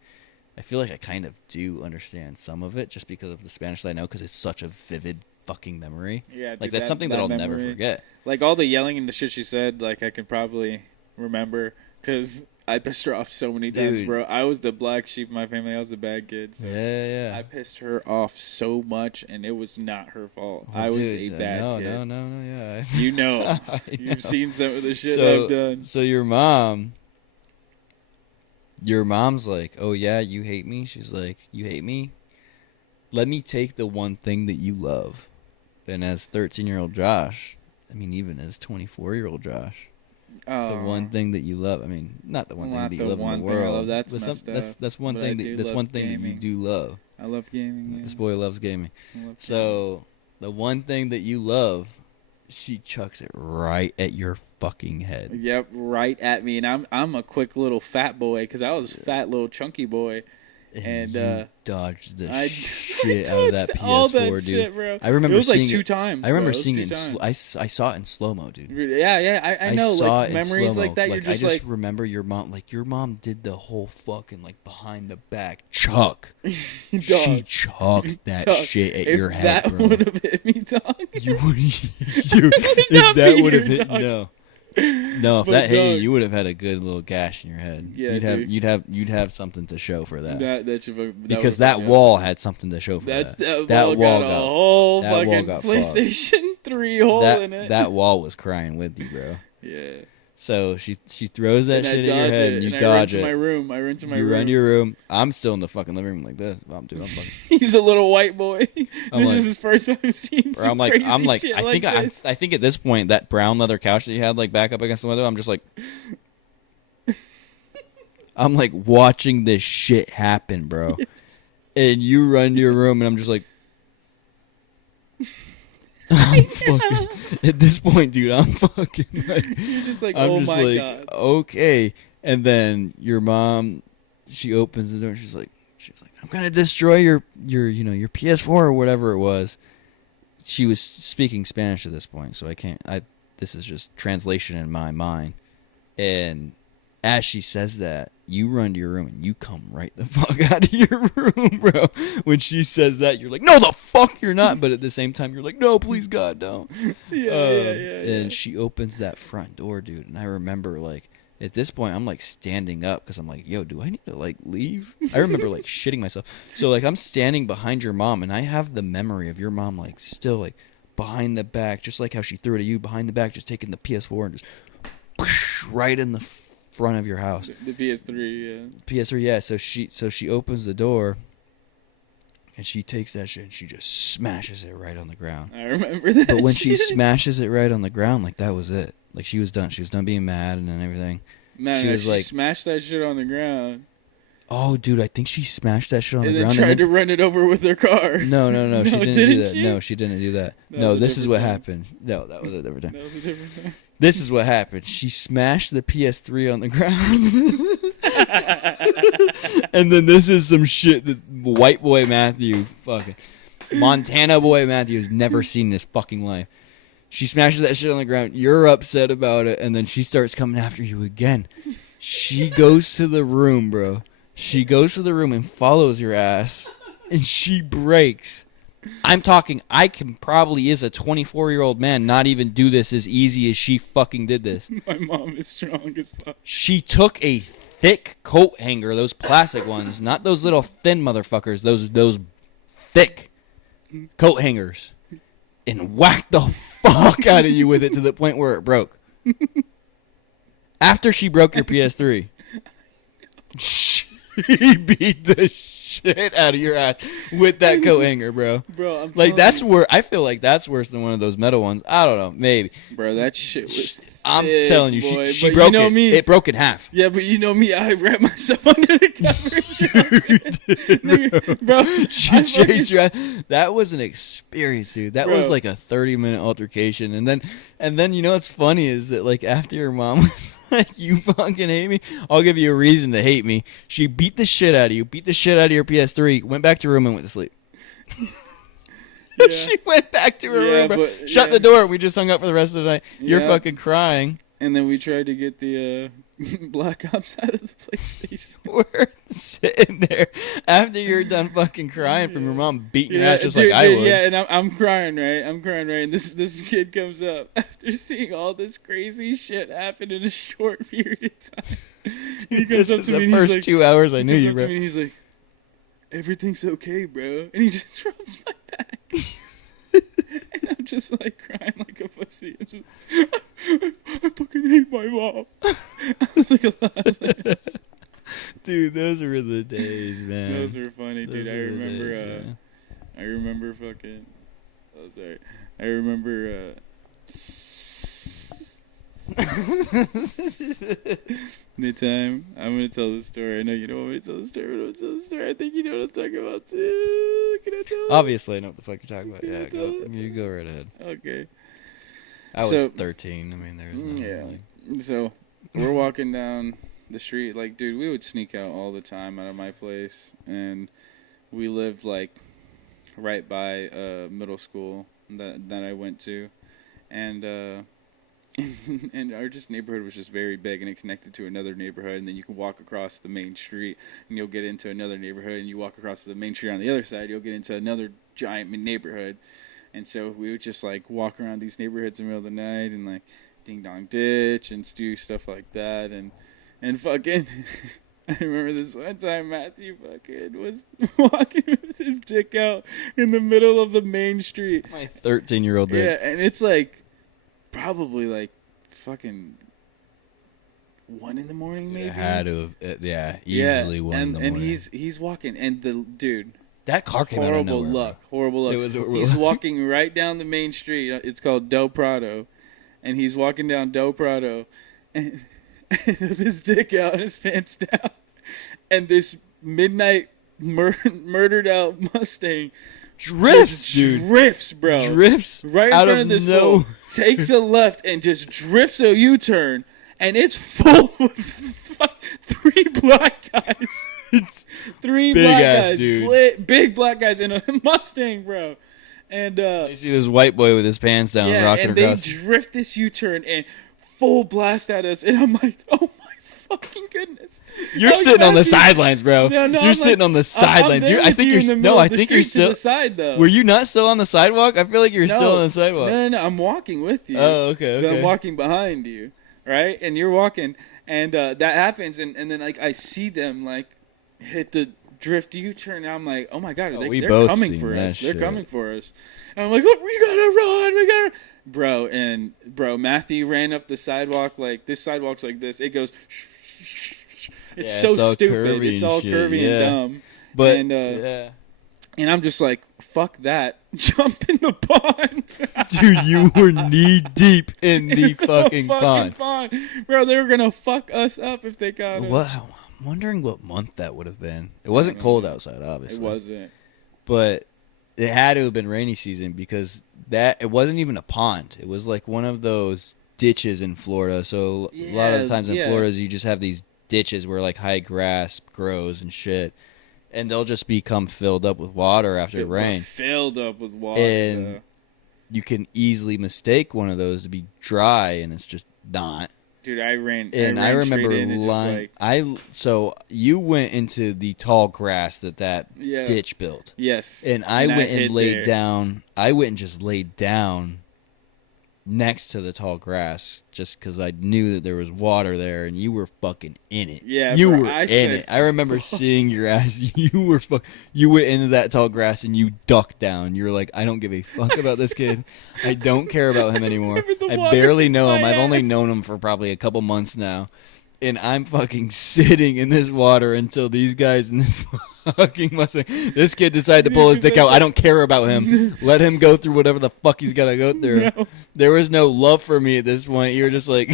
I kind of do understand some of it, just because of the Spanish that I know, because it's such a vivid fucking memory. Yeah, dude, like that's something that I'll never forget. Like all the yelling and the shit she said, like I can probably remember, because I pissed her off so many times, bro. I was the black sheep of my family. I was the bad kid. So Yeah. I pissed her off so much, and it was not her fault. I was a bad kid. No, yeah. You know. You've seen some of the shit I've done. So your mom, your mom's like, oh yeah, you hate me? She's like, you hate me? Let me take the one thing that you love. And as 13-year-old Josh, I mean, even as 24-year-old Josh, the one thing that you love. I mean, not the one thing that you love in the world. That's messed up. That's one thing that you do love. I love gaming. Yeah. This boy loves gaming. So the one thing that you love, she chucks it right at your fucking head. Yep, right at me. And I'm a quick little fat boy because I was fat little chunky boy. And you dodged the shit out of that PS4, dude. Shit, bro. I remember it was seeing like 2 it. times. I remember bro. seeing it. I saw it in slow mo, dude. Yeah. I know. saw like it memories in slow-mo. like that. You're just I just remember your mom. Like your mom did the whole fucking like behind the back chuck. She chucked that shit at your head, bro. If that would have hit me, dog. If that would have hit, no. No, if that hit dog, you would have had a good little gash in your head. Yeah, you'd have something to show for that. Because that wall had something to show for that. That wall got a whole that fucking got PlayStation 3 hole in it. That wall was crying with you, bro. Yeah. So she throws that shit at your head and you dodge it. I run to my room. You run to your room. I'm still in the fucking living room like this. I'm fucking. He's a little white boy. This is his first time seeing some crazy shit like this. I think at this point that brown leather couch that you had like back up against the window, I'm just like, I'm like watching this shit happen, bro. Yes. And you run to your room and I'm just like. I'm fucking, at this point, dude, I'm fucking like, you're just like, I'm oh just my like, god, okay. And then your mom, she opens the door and she's like, I'm gonna destroy your PS4 or whatever it was. She was speaking Spanish at this point, so this is just translation in my mind. And as she says that, you run to your room and you come right the fuck out of your room, bro. When she says that, you're like, no, the fuck you're not. But at the same time, you're like, no, please, God, don't. Yeah. And she opens that front door, dude. And I remember, like, at this point, I'm, like, standing up because I'm like, yo, do I need to, like, leave? I remember, like, shitting myself. So, like, I'm standing behind your mom, and I have the memory of your mom, like, still, like, behind the back, just like how she threw it at you, behind the back, just taking the PS4 and just right in the front of your house. The PS3, yeah. PS3, yeah. So she opens the door and she takes that shit and she just smashes it right on the ground. I remember that. But when she smashes it right on the ground, like that was it. Like she was done. She was done being mad and everything. She smashed that shit on the ground. Oh, dude, I think she smashed that shit on the ground. And then tried to run it over with her car. No, she didn't do that. No, she didn't do that. No, this is what happened. No, that was a different time. This is what happened. She smashed the PS3 on the ground. And then this is some shit that white boy Matthew, fucking Montana boy Matthew has never seen in his fucking life. She smashes that shit on the ground. You're upset about it. And then she starts coming after you again. She goes to the room, bro. She goes to the room and follows your ass. And she breaks. I'm talking, I can probably, as a 24-year-old man, not even do this as easy as she fucking did this. My mom is strong as fuck. She took a thick coat hanger, those plastic ones, not those little thin motherfuckers, those thick coat hangers, and whacked the fuck out of you with it to the point where it broke. After she broke your PS3, she beat the shit out of your ass with that coat hanger, bro. Bro, I feel like that's worse than one of those metal ones. I don't know, maybe. Bro, that shit was thick, I'm telling you, boy. she broke you know it. Me. It broke in half. Yeah, but you know me, I wrapped myself under the covers. Bro, she chased your ass. That was an experience, dude. That was like a 30-minute altercation. And then you know what's funny is that like after your mom was like, you fucking hate me, I'll give you a reason to hate me. She beat the shit out of you, beat the shit out of your PS3, went back to her room and went to sleep. Yeah. She went back to her room, bro. Shut the door. We just hung up for the rest of the night. You're fucking crying. And then we tried to get the Black Ops out of the PlayStation. We're sitting there after you're done fucking crying from your mom beating your ass just like I would. Yeah, and I'm crying, right? And this kid comes up after seeing all this crazy shit happen in a short period of time. He comes up to me. The first 2 hours I knew you, bro. He's like, "Everything's okay, bro," and he just rubs my back. And I'm just like crying like a pussy. I fucking hate my mom. I was like, Dude, those were the days, man. Those were funny, dude. I remember fucking. Oh, sorry. I remember. The time I'm gonna tell the story. I know you don't want me to tell the story, but I'm gonna tell the story. I think you know what I'm talking about too. Can I tell? Obviously, I know what the fuck you're talking about. Yeah, you go right ahead. Okay. I was 13. I mean, there's no So we're walking down the street, like, dude, we would sneak out all the time out of my place, and we lived like right by middle school that I went to, and and our just neighborhood was just very big, and it connected to another neighborhood, and then you can walk across the main street and you'll get into another neighborhood, and you walk across the main street on the other side, you'll get into another giant neighborhood. And so we would just like walk around these neighborhoods in the middle of the night and like ding dong ditch and do stuff like that, and fucking I remember this one time Matthew fucking was walking with his dick out in the middle of the main street. My 13-year-old dick. Yeah, and it's like probably like fucking 1 a.m, maybe. It had to have, easily 1 a.m. And he's walking, and the dude. That car came out of nowhere. Horrible luck. He's walking right down the main street. It's called Del Prado, and he's walking down Del Prado, and with his dick out and his pants down, and this midnight murdered out Mustang. Drifts, bro. Drifts right in front of this fool. Takes a left and just drifts a U-turn, and it's full of 3 black guys. 3 big black ass guys, dudes. Big black guys in a Mustang, bro. And you see this white boy with his pants down, rocking and across. they drift this U-turn and full blast at us, and I'm like, oh my fucking goodness. You're sitting on the sidelines, bro. No, you're sitting on the sidelines. I think you're still. I think you're still. The side, though. Were you not still on the sidewalk? I feel like you're still on the sidewalk. No. I'm walking with you. Oh, okay. I'm walking behind you, right? And you're walking, and that happens, and then like I see them like hit the drift U-turn, and I'm like, oh my god, they're coming for us. They're coming for us. And I'm like, look, we gotta run. Bro, Matthew ran up the sidewalk, like this sidewalk's like this. It goes it's so stupid. It's all curvy and dumb. But and I'm just like, fuck that. Jump in the pond. Dude, you were knee deep in the fucking pond. Bro, they were gonna fuck us up if they got us. Wow. I'm wondering what month that would have been. It wasn't cold outside, obviously. It wasn't. But it had to have been rainy season, because it wasn't even a pond. It was like one of those ditches in Florida. So a lot of the times in Florida, you just have these ditches where like high grass grows and shit. And they'll just become filled up with water after it rains. Filled up with water. And you can easily mistake one of those to be dry, and it's just not. Dude, I ran. And I remember so you went into the tall grass that ditch built. Yes. And I went and laid down. I went and just laid down next to the tall grass, just because I knew that there was water there, and you were fucking in it. Yeah, you were in it. I remember seeing your ass. You went into that tall grass and you ducked down. You were like, I don't give a fuck about this kid. I don't care about him anymore. I barely know him. I've only known him for probably a couple months now. And I'm fucking sitting in this water until these guys in this fucking Mustang. This kid decided to pull his dick out. I don't care about him. Let him go through whatever the fuck he's got to go through. No. There was no love for me at this point. You were just like,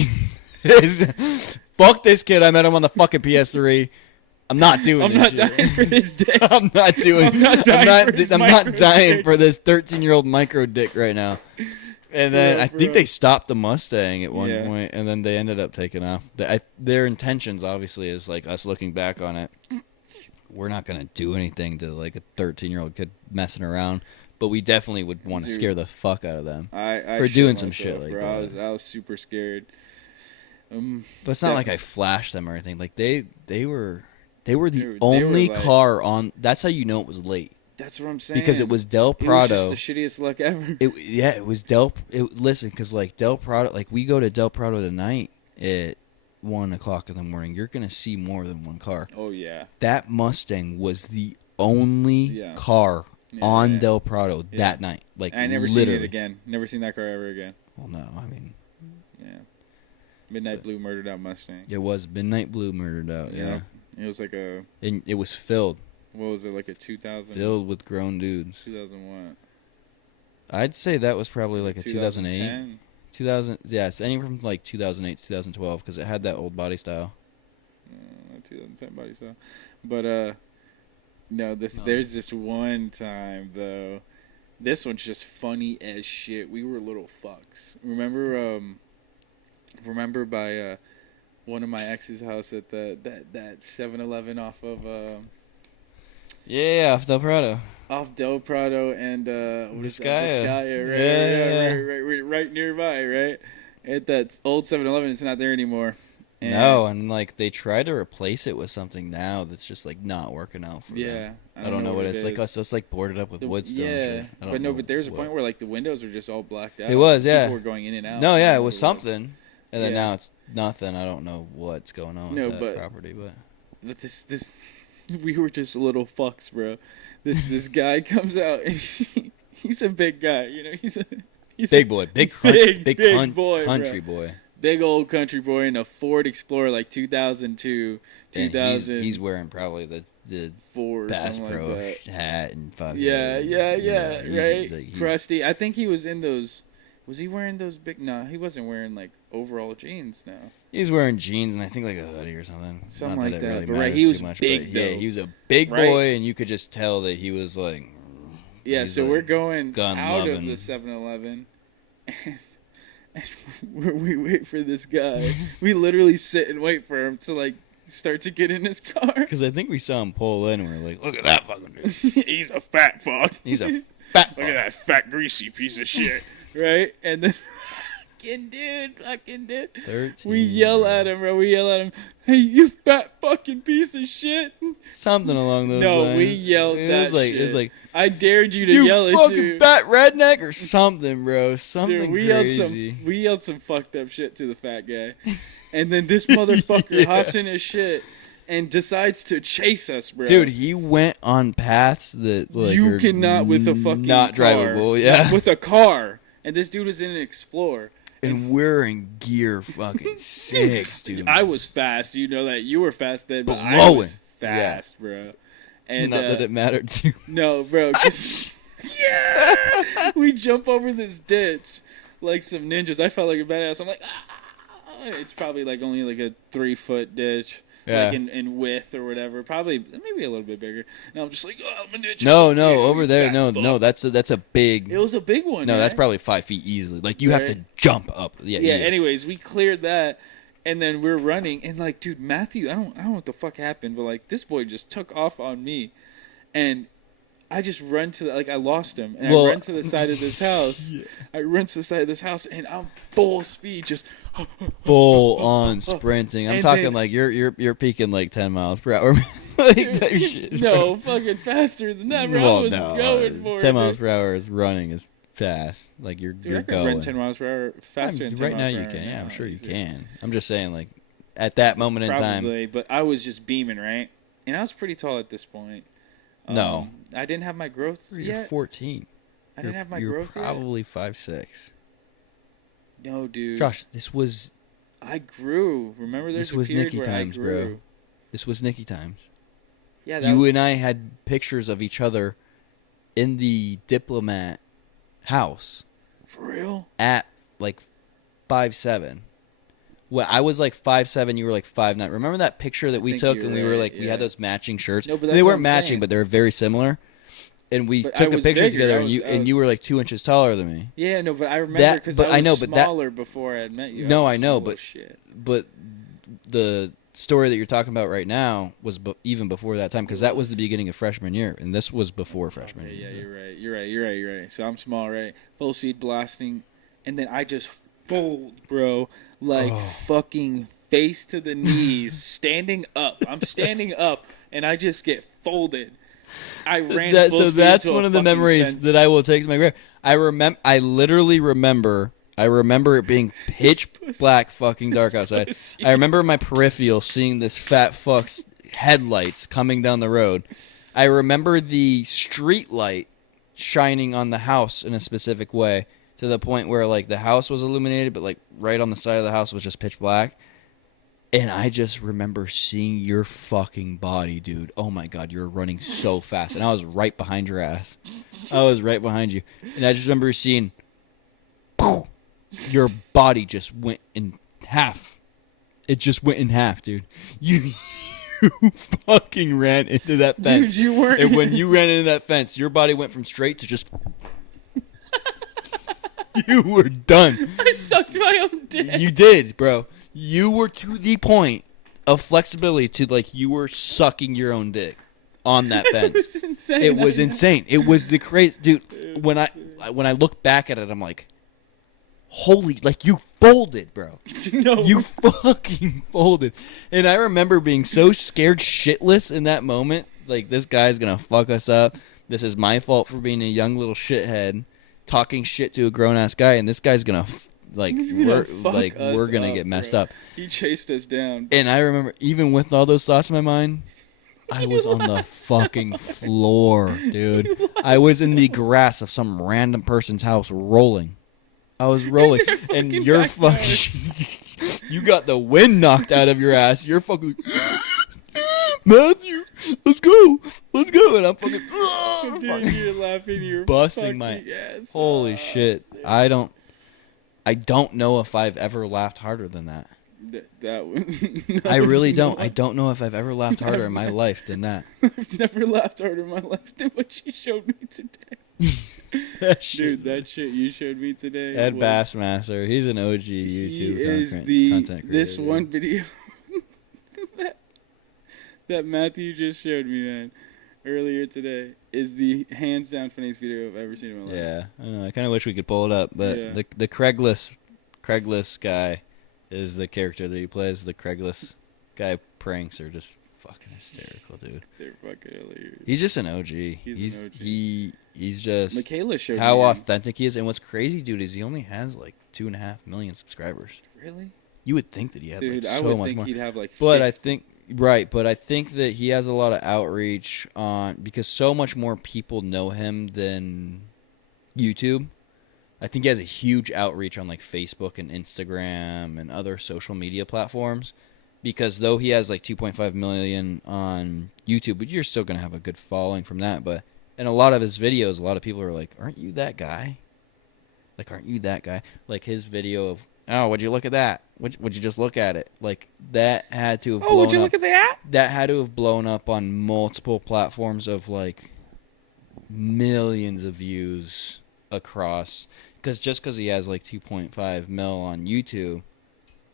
fuck this kid. I met him on the fucking PS3. I'm not doing this. I'm not dying for this dick. I'm not dying for this 13-year-old micro dick right now. And then I think they stopped the Mustang at one point, and then they ended up taking off. Their intentions, obviously, is like us looking back on it. We're not going to do anything to like a 13-year-old kid messing around, but we definitely would want to scare the fuck out of them for doing some shit like that. I was super scared. But it's not like I flashed them or anything. Like they were the only car on. That's how you know it was late. That's what I'm saying. Because it was Del Prado. It was just the shittiest luck ever. It was listen, because like Del Prado, like we go to Del Prado tonight at 1 o'clock in the morning. You're gonna see more than one car. Oh yeah. That Mustang was the only car on Del Prado that night. Like I never literally. seen it again. Never seen that car ever again. Well, no, I mean. Yeah. Midnight Blue murdered out Mustang. It was Midnight Blue murdered out. Yeah. It was like a... And it was filled. What was it, like a 2000? Filled with grown dudes. 2001. I'd say that was probably like a 2008. 2000, yeah, it's anywhere from like 2008 to 2012 because it had that old body style. 2010 body style. But, no, there's this one time, though. This one's just funny as shit. We were little fucks. Remember by one of my ex's house at that 7-Eleven off of Yeah, off Del Prado. Off Del Prado and Vizcaya. right nearby, right? At that old 7-Eleven, it's not there anymore. And no, and like they try to replace it with something now that's just like not working out for them. Yeah, I don't know what it's like. So it's like boarded up with wood still. Yeah, but there's a point where like the windows are just all blacked out. It was, yeah. People were going in and out. No, yeah, it was something, and then now it's nothing. I don't know what's going on with that property, but this we were just little fucks, bro. This guy comes out and he's a big guy, you know. He's big boy, big boy, country bro. boy. Big old country boy in a Ford Explorer, like 2002, 2000. He's wearing probably the Bass Pro like hat and fucking right. Like crusty. I think he was in those. Was he wearing those big? No, he wasn't wearing like overall jeans. No, he's wearing jeans and I think like a hoodie or something. Something Not like that. It really but right, he was much, big. Yeah, he was a big boy, and you could just tell that he was like. Yeah, so we're going out of the 7-Eleven. And we wait for this guy. We literally sit and wait for him to like start to get in his car. Because I think we saw him pull in and we were like, look at that fucking dude. He's a fat fuck. He's a fat fuck. Look at that fat greasy piece of shit. Right? And then fucking dude. 13. We yell at him, bro. We yell at him, hey, you fat fucking piece of shit. Something along those lines. No, we yelled that shit. It was like, I dared you to yell it, you fucking fat redneck or something, bro. Something dude, crazy. We yelled some fucked up shit to the fat guy. And then this motherfucker hops in his shit and decides to chase us, bro. Dude, he went on paths that like you cannot with a fucking not car. Drivable, yeah. With a car. And this dude was in an Explorer. And we're in gear fucking 6, dude. I was fast. You know that. You were fast then, but Blowing. I was fast, bro. And not that it mattered too. No, bro. Yeah! We jump over this ditch like some ninjas. I felt like a badass. I'm like, it's probably like only like a 3-foot ditch. Yeah. Like in width or whatever. Probably, maybe a little bit bigger. And I'm just like, oh, I'm a ninja. No, over there. No, that's a big. It was a big one. No, right? That's probably 5 feet easily. Like, you have to jump up. Yeah, anyways, we cleared that. And then we're running. And, like, dude, Matthew, I don't know what the fuck happened. But, like, this boy just took off on me. And I just run to I lost him. And I run to the side of this house. Yeah. I run to the side of this house. And I'm full speed, just full on sprinting. I'm talking then, like you're peaking like 10 miles per hour. Like type shit. No, fucking faster than that, bro. I was going for 10 miles per hour is running is fast. Like you're I going. Run 10 miles per hour faster than 10 right now you can. Yeah, I'm sure you can. I'm just saying like at that moment in time. But I was just beaming, right? And I was pretty tall at this point. No. I didn't have my growth yet. You're 14. I didn't have my growth yet. You're probably 5'6". No, dude. Josh, this was... I grew. Remember this was Nicky times, bro. This was Nicky times. Yeah, you and I had pictures of each other in the diplomat house. For real? At like 5'7". Well, I was like 5'7", you were like 5'9". Remember that picture that we took and we were like, we had those matching shirts? No, but they weren't matching, but they were very similar. And we took a picture together, and you were like 2 inches taller than me. Yeah, no, but I remember because I was smaller before I had met you. No, I know, but the story that you're talking about right now was even before that time, because that was the beginning of freshman year, and this was before freshman year. Yeah, you're right. So I'm small, right? Full speed blasting, and then I just fold, bro, like fucking face to the knees, standing up. I'm standing up, and I just get folded. I ran. That's one of the memories that I will take to my grave. I literally remember. I remember it being pitch black, fucking dark outside. I remember my peripheral seeing this fat fuck's headlights coming down the road. I remember the street light shining on the house in a specific way, to the point where like the house was illuminated, but like right on the side of the house was just pitch black. And I just remember seeing your fucking body, dude. Oh my God, you were running so fast. And I was right behind your ass. I was right behind you. And I just remember seeing, poof, your body just went in half. It just went in half, dude. You fucking ran into that fence. Dude, you weren't. And when you ran into that fence, your body went from straight to just... You were done. I sucked my own dick. You did, bro. You were to the point of flexibility to like you were sucking your own dick on that fence. It was insane. It was insane. It was the crazy, dude. When I look back at it, I'm like, holy, like you folded, bro. No. You fucking folded. And I remember being so scared shitless in that moment. Like, this guy's gonna fuck us up. This is my fault for being a young little shithead talking shit to a grown ass guy, and this guy's gonna we're gonna get messed up. He chased us down. And I remember, even with all those thoughts in my mind, I was on the fucking floor, dude. I was in the grass of some random person's house rolling. I was rolling, and you're fucking. You got the wind knocked out of your ass. You're fucking. Matthew, let's go, and I'm fucking. Dude, you're laughing. You're busting my ass. Holy shit! I don't know if I've ever laughed harder than that. That was. I really don't. I don't know if I've ever laughed harder in my life than that. I've never laughed harder in my life than what you showed me today. That shit you showed me today. Ed Bassmaster, he's an OG YouTube content creator. This one video that Matthew just showed me, man, earlier today, is the hands down funniest video I've ever seen in my life. Yeah, I know. I kind of wish we could pull it up, but yeah. the Craigslist guy is the character that he plays. The Craigslist guy pranks are just fucking hysterical, dude. They're fucking hilarious. He's just an OG. He's an OG. He's just Michaela showed how me authentic he is, and what's crazy, dude, is he only has like 2.5 million subscribers. Really? You would think that he had dude, like I so would much think more. He'd have like 50. But I think that he has a lot of outreach on because so much more people know him than YouTube. I think he has a huge outreach on like Facebook and Instagram and other social media platforms. Because though he has like 2.5 million on YouTube, but you're still gonna have a good following from that. But in a lot of his videos, a lot of people are like, "Aren't you that guy? Like, aren't you that guy?" Like his video of, "Oh, would you look at that? Would you just look at it?" Like that had to have blown up. Oh, would you look at that? That had to have blown up on multiple platforms of like millions of views across. Because just because he has like 2.5 mil on YouTube.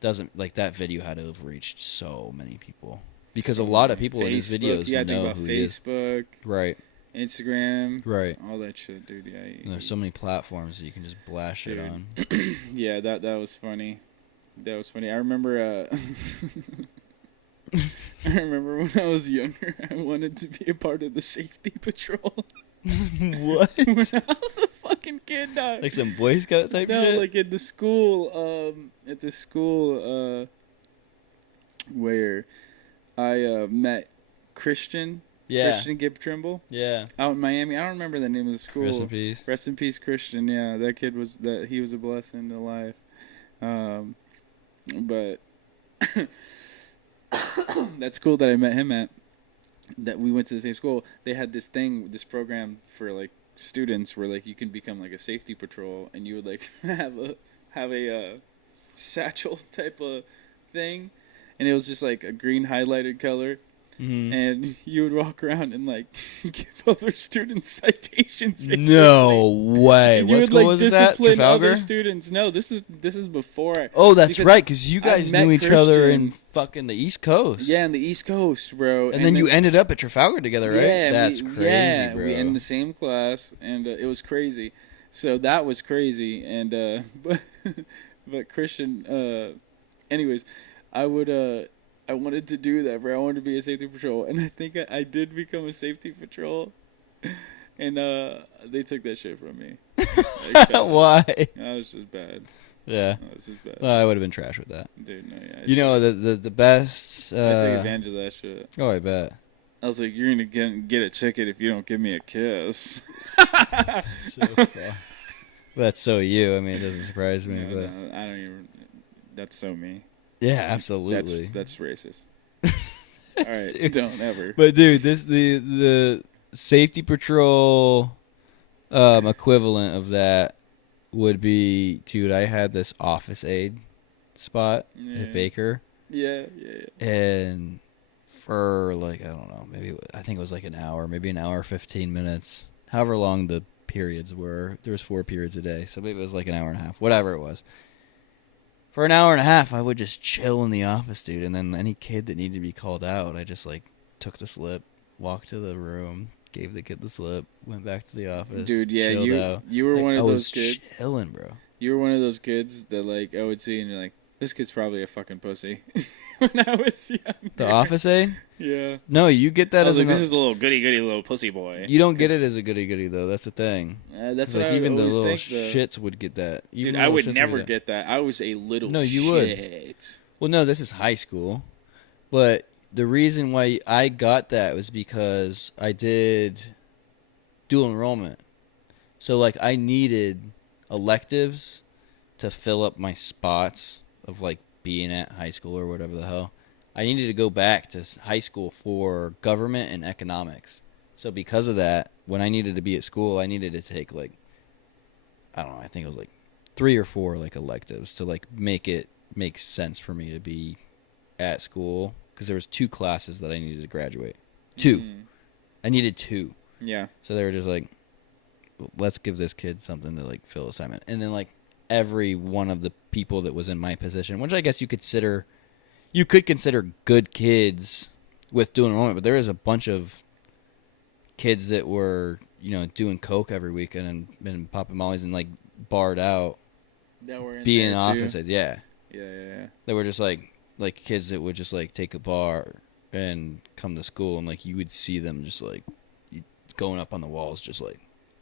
Doesn't like that video had to have reached so many people because a lot of people in his videos know who he is. Facebook, right? Instagram, right? All that shit, dude. Yeah. And there's so many platforms that you can just blast shit on. Yeah, that was funny. That was funny. I remember. I remember when I was younger, I wanted to be a part of the safety patrol. What? When I was a fucking kid, dog. Like some Boy Scout type shit? No, like at the school, where I met Christian. Yeah. Christian Gibb Trimble. Yeah. Out in Miami. I don't remember the name of the school. Rest in peace. Rest in peace, Christian. Yeah, that kid he was a blessing to life. But that school that I met him at, that we went to the same school, they had this program for like students where like you can become like a safety patrol and you would like have a satchel type of thing, and it was just like a green highlighted color. Mm-hmm. And you would walk around and like give other students citations. Basically. No way! What school was this at? Trafalgar? Other students. No, this is before. Oh, that's right, because you guys knew each other in fucking the East Coast. Yeah, in the East Coast, bro. And then you ended up at Trafalgar together, right? Yeah, that's crazy, yeah, bro. We in the same class, and it was crazy. So that was crazy, and but Christian. Anyways, I wanted to do that, bro. I wanted to be a safety patrol. And I think I did become a safety patrol. And they took that shit from me. Why? That was just bad. Yeah. That was just bad. Well, I would have been trash with that. Dude, no, yeah. You know, the best... I took advantage of that shit. Oh, I bet. I was like, you're going to get a ticket if you don't give me a kiss. That's so fun. That's so you. I mean, it doesn't surprise me. No, but no, I don't even... That's so me. Yeah, absolutely. That's racist. All right, Dude. don't ever. But dude, the safety patrol equivalent of that would be, dude, I had this office aide spot at Baker. Yeah. And for like, I don't know, I think it was like an hour, maybe an hour 15 minutes, however long the periods were. There was 4 periods a day, so maybe it was like an hour and a half, whatever it was. For an hour and a half, I would just chill in the office, dude. And then any kid that needed to be called out, I just like took the slip, walked to the room, gave the kid the slip, went back to the office. Dude, yeah, chilled out. you were like, one of those kids. Chilling, bro. You were one of those kids that like I would see and you're like, this kid's probably a fucking pussy. When I was young. The office aide? Yeah. No, you get that as like, this is a little goody little pussy boy. You don't get it as a goody though. That's the thing. That's like what I even the always little think, shits would get that. Even dude, I would never get that. I was a little No, you shit. would. Well, no, this is high school. But the reason why I got that was because I did dual enrollment. So like I needed electives to fill up my spots of like being at high school or whatever the hell. I needed to go back to high school for government and economics. So because of that, when I needed to be at school, I needed to take like, I don't know, I think it was like 3 or 4 like electives to like make it make sense for me to be at school. Because there was 2 classes that I needed to graduate. 2. I needed 2. Yeah. So they were just like, let's give this kid something to like fill assignment. And then like every one of the people that was in my position, which I guess you could consider good kids with dual enrollment, but there is a bunch of kids that were, doing coke every weekend and popping mollies and like barred out, that were in being there in offices. Yeah. Yeah. They were just like kids that would just like take a bar and come to school, and like you would see them just like going up on the walls, just like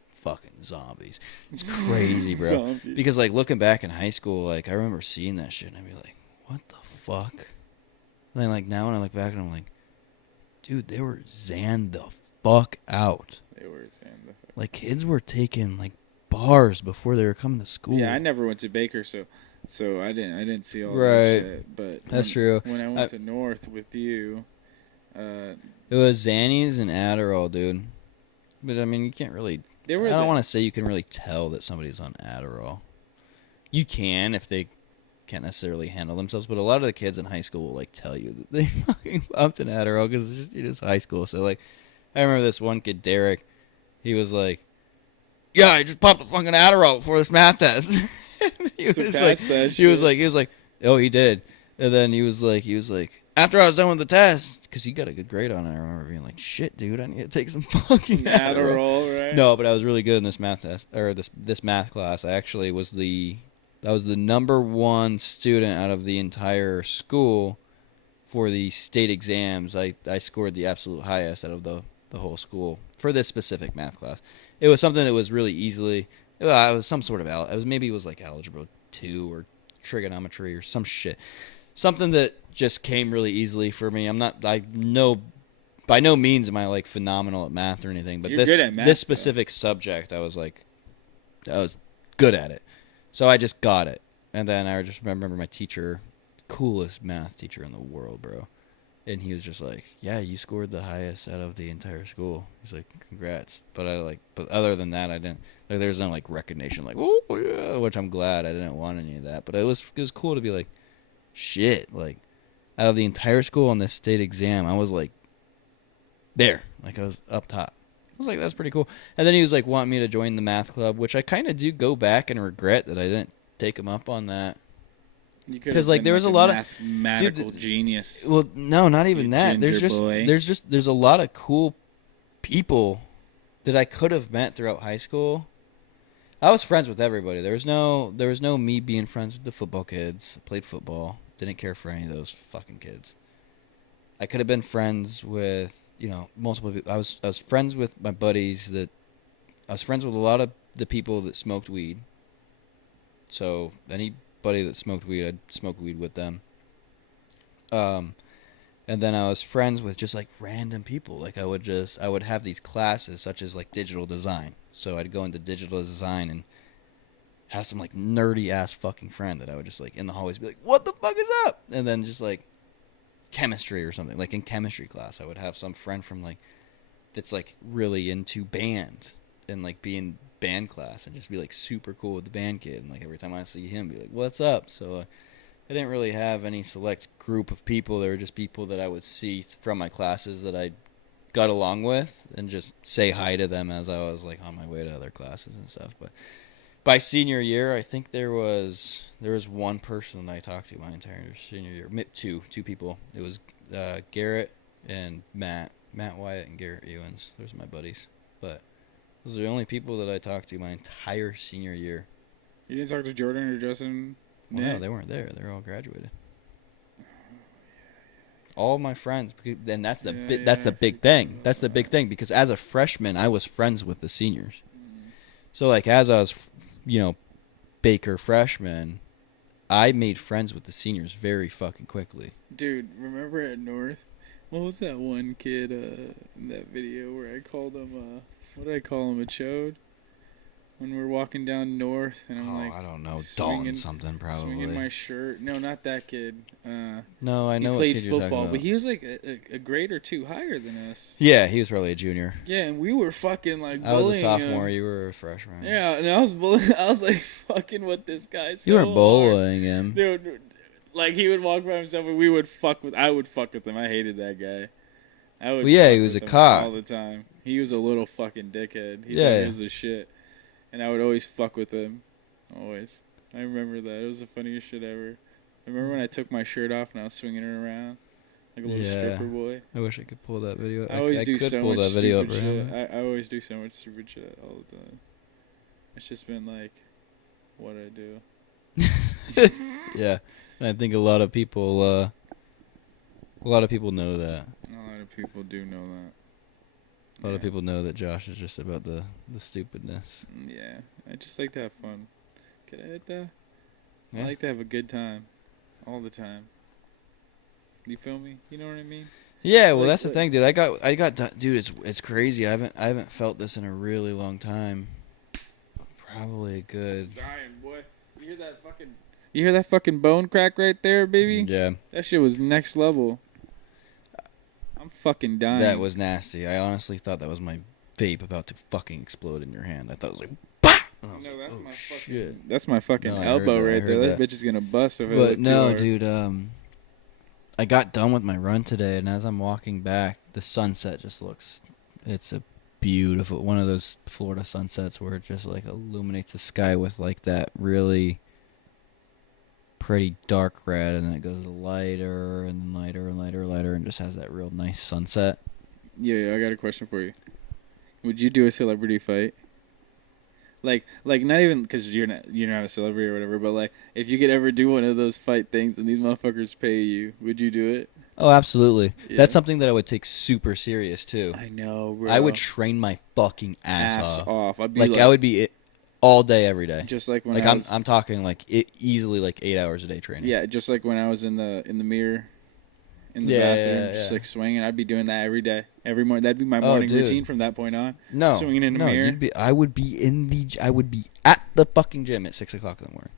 fucking zombies. It's crazy, bro. Zombies. Because like looking back in high school, like I remember seeing that shit and I'd be like, what the fuck? And then like now when I look back and I'm like, dude, they were zanned the fuck out. They were zanned the fuck. Like kids were taking like bars before they were coming to school. Yeah, I never went to Baker, so I didn't see all right. that shit. But that's true. When I went to North with you, it was Xannies and Adderall, dude. But I mean, you can't really. I don't want to say you can really tell that somebody's on Adderall. You can if they can't necessarily handle themselves, but a lot of the kids in high school will like tell you that they fucking popped an Adderall because it's just high school. So like, I remember this one kid, Derek. He was like, "Yeah, I just popped a fucking Adderall before this math test." he was like, "Oh, he did," and then he was like, after I was done with the test, because he got a good grade on it. I remember being like, "Shit, dude, I need to take some fucking Adderall." Right? No, but I was really good in this math test or this math class. I actually was the number 1 student out of the entire school for the state exams. I scored the absolute highest out of the whole school for this specific math class. It was something that was really easily. It was some sort of it was like algebra 2 or trigonometry or some shit. Something that just came really easily for me. By no means am I like phenomenal at math or anything, but You're good at math, this specific subject, I was good at it. So I just got it. And then I just remember my teacher, coolest math teacher in the world, bro. And he was just like, "Yeah, you scored the highest out of the entire school." He's like, "Congrats." But other than that, I didn't. Like, there's no like recognition, like, "Oh yeah," which I'm glad. I didn't want any of that. But it was cool to be like, shit, like out of the entire school on this state exam, I was like there, like I was up top. I was like, that's pretty cool. And then he was like wanting me to join the math club, which I kind of do go back and regret that I didn't take him up on that. Because like there was a lot of mathematical genius. Well, no, not even that. There's a lot of cool people that I could have met throughout high school. I was friends with everybody. There was no me being friends with the football kids. I played football. Didn't care for any of those fucking kids. I could have been friends with, multiple people. I was friends with my buddies I was friends with a lot of the people that smoked weed. So anybody that smoked weed, I'd smoke weed with them. And then I was friends with just like random people. Like I would have these classes such as like digital design. So I'd go into digital design and have some like nerdy ass fucking friend that I would just like in the hallways be like, what the fuck is up? And then just like chemistry or something. Like in chemistry class, I would have some friend from like that's like really into band and like be in band class and just be like super cool with the band kid. And like every time I see him, be like, what's up? So I didn't really have any select group of people. There were just people that I would see from my classes that I got along with and just say hi to them as I was like on my way to other classes and stuff. But by senior year, I think there was one person that I talked to my entire senior year. Two people. It was Garrett and Matt Wyatt and Garrett Ewens. Those are my buddies. But those are the only people that I talked to my entire senior year. You didn't talk to Jordan or Justin? Well, no, they weren't there. They were all graduated. All of my friends, then that's the big thing. That's the big thing because as a freshman, I was friends with the seniors. So like as I was, Baker freshman, I made friends with the seniors very fucking quickly. Dude, remember at North? What was that one kid in that video where I called him, what did I call him, a chode? When we were walking down North, and I'm like, I don't know, Dalton something probably. Swinging my shirt. No, not that kid. No, I know. He what played kid football, you're talking about. but he was like a grade or two higher than us. Yeah, he was probably a junior. Yeah, and we were fucking like. I was a bullying sophomore. him. You were a freshman. Yeah, and I was I was like fucking with this guy. So you weren't bullying hard. him, dude. Like he would walk by himself, and we would fuck with. I would fuck with him. I hated that guy. I would. Well, yeah, he was a cop all the time. He was a little fucking dickhead. He was a shit. And I would always fuck with him. Always. I remember that. It was the funniest shit ever. I remember when I took my shirt off and I was swinging it around like a little stripper boy. I wish I could pull that video. I always do could so pull much that video stupid up right shit. now. I always do so much stupid shit all the time. It's just been like what I do. Yeah. And I think a lot of people know that. A lot of people do know that. A lot of people know that Josh is just about the stupidness. Yeah, I just like to have fun. Can I hit that? Yeah. I like to have a good time, all the time. You feel me? You know what I mean? Yeah, well, that's the thing, dude. Dude, it's crazy. I haven't felt this in a really long time. Probably a good. Dying, boy. You hear that fucking bone crack right there, baby? Yeah. That shit was next level. I'm fucking dying. That was nasty. I honestly thought that was my vape about to fucking explode in your hand. I thought it was like, bah! And I was like, that's oh, my shit. fucking. That's my fucking elbow that. right there. That bitch is gonna bust if I But lift no, too hard. dude. I got done with my run today, and as I'm walking back, the sunset just looks. It's a beautiful one of those Florida sunsets where it just like illuminates the sky with like that really pretty dark red, and then it goes lighter and lighter and lighter and lighter, and just has that real nice sunset. Yeah, I got a question for you. Would you do a celebrity fight? Like not even because you're not a celebrity or whatever, but like if you could ever do one of those fight things and these motherfuckers pay you, would you do it? Oh, absolutely. Yeah. That's something that I would take super serious too. I know, bro. I would train my fucking ass off. I'd be I would be all day, every day. Just like when I'm talking like easily like 8 hours a day training. Yeah, just like when I was in the mirror, in the bathroom, just like swinging. I'd be doing that every day, every morning. That'd be my morning routine from that point on. No, swinging in the mirror. I would be at the fucking gym at 6 o'clock in the morning,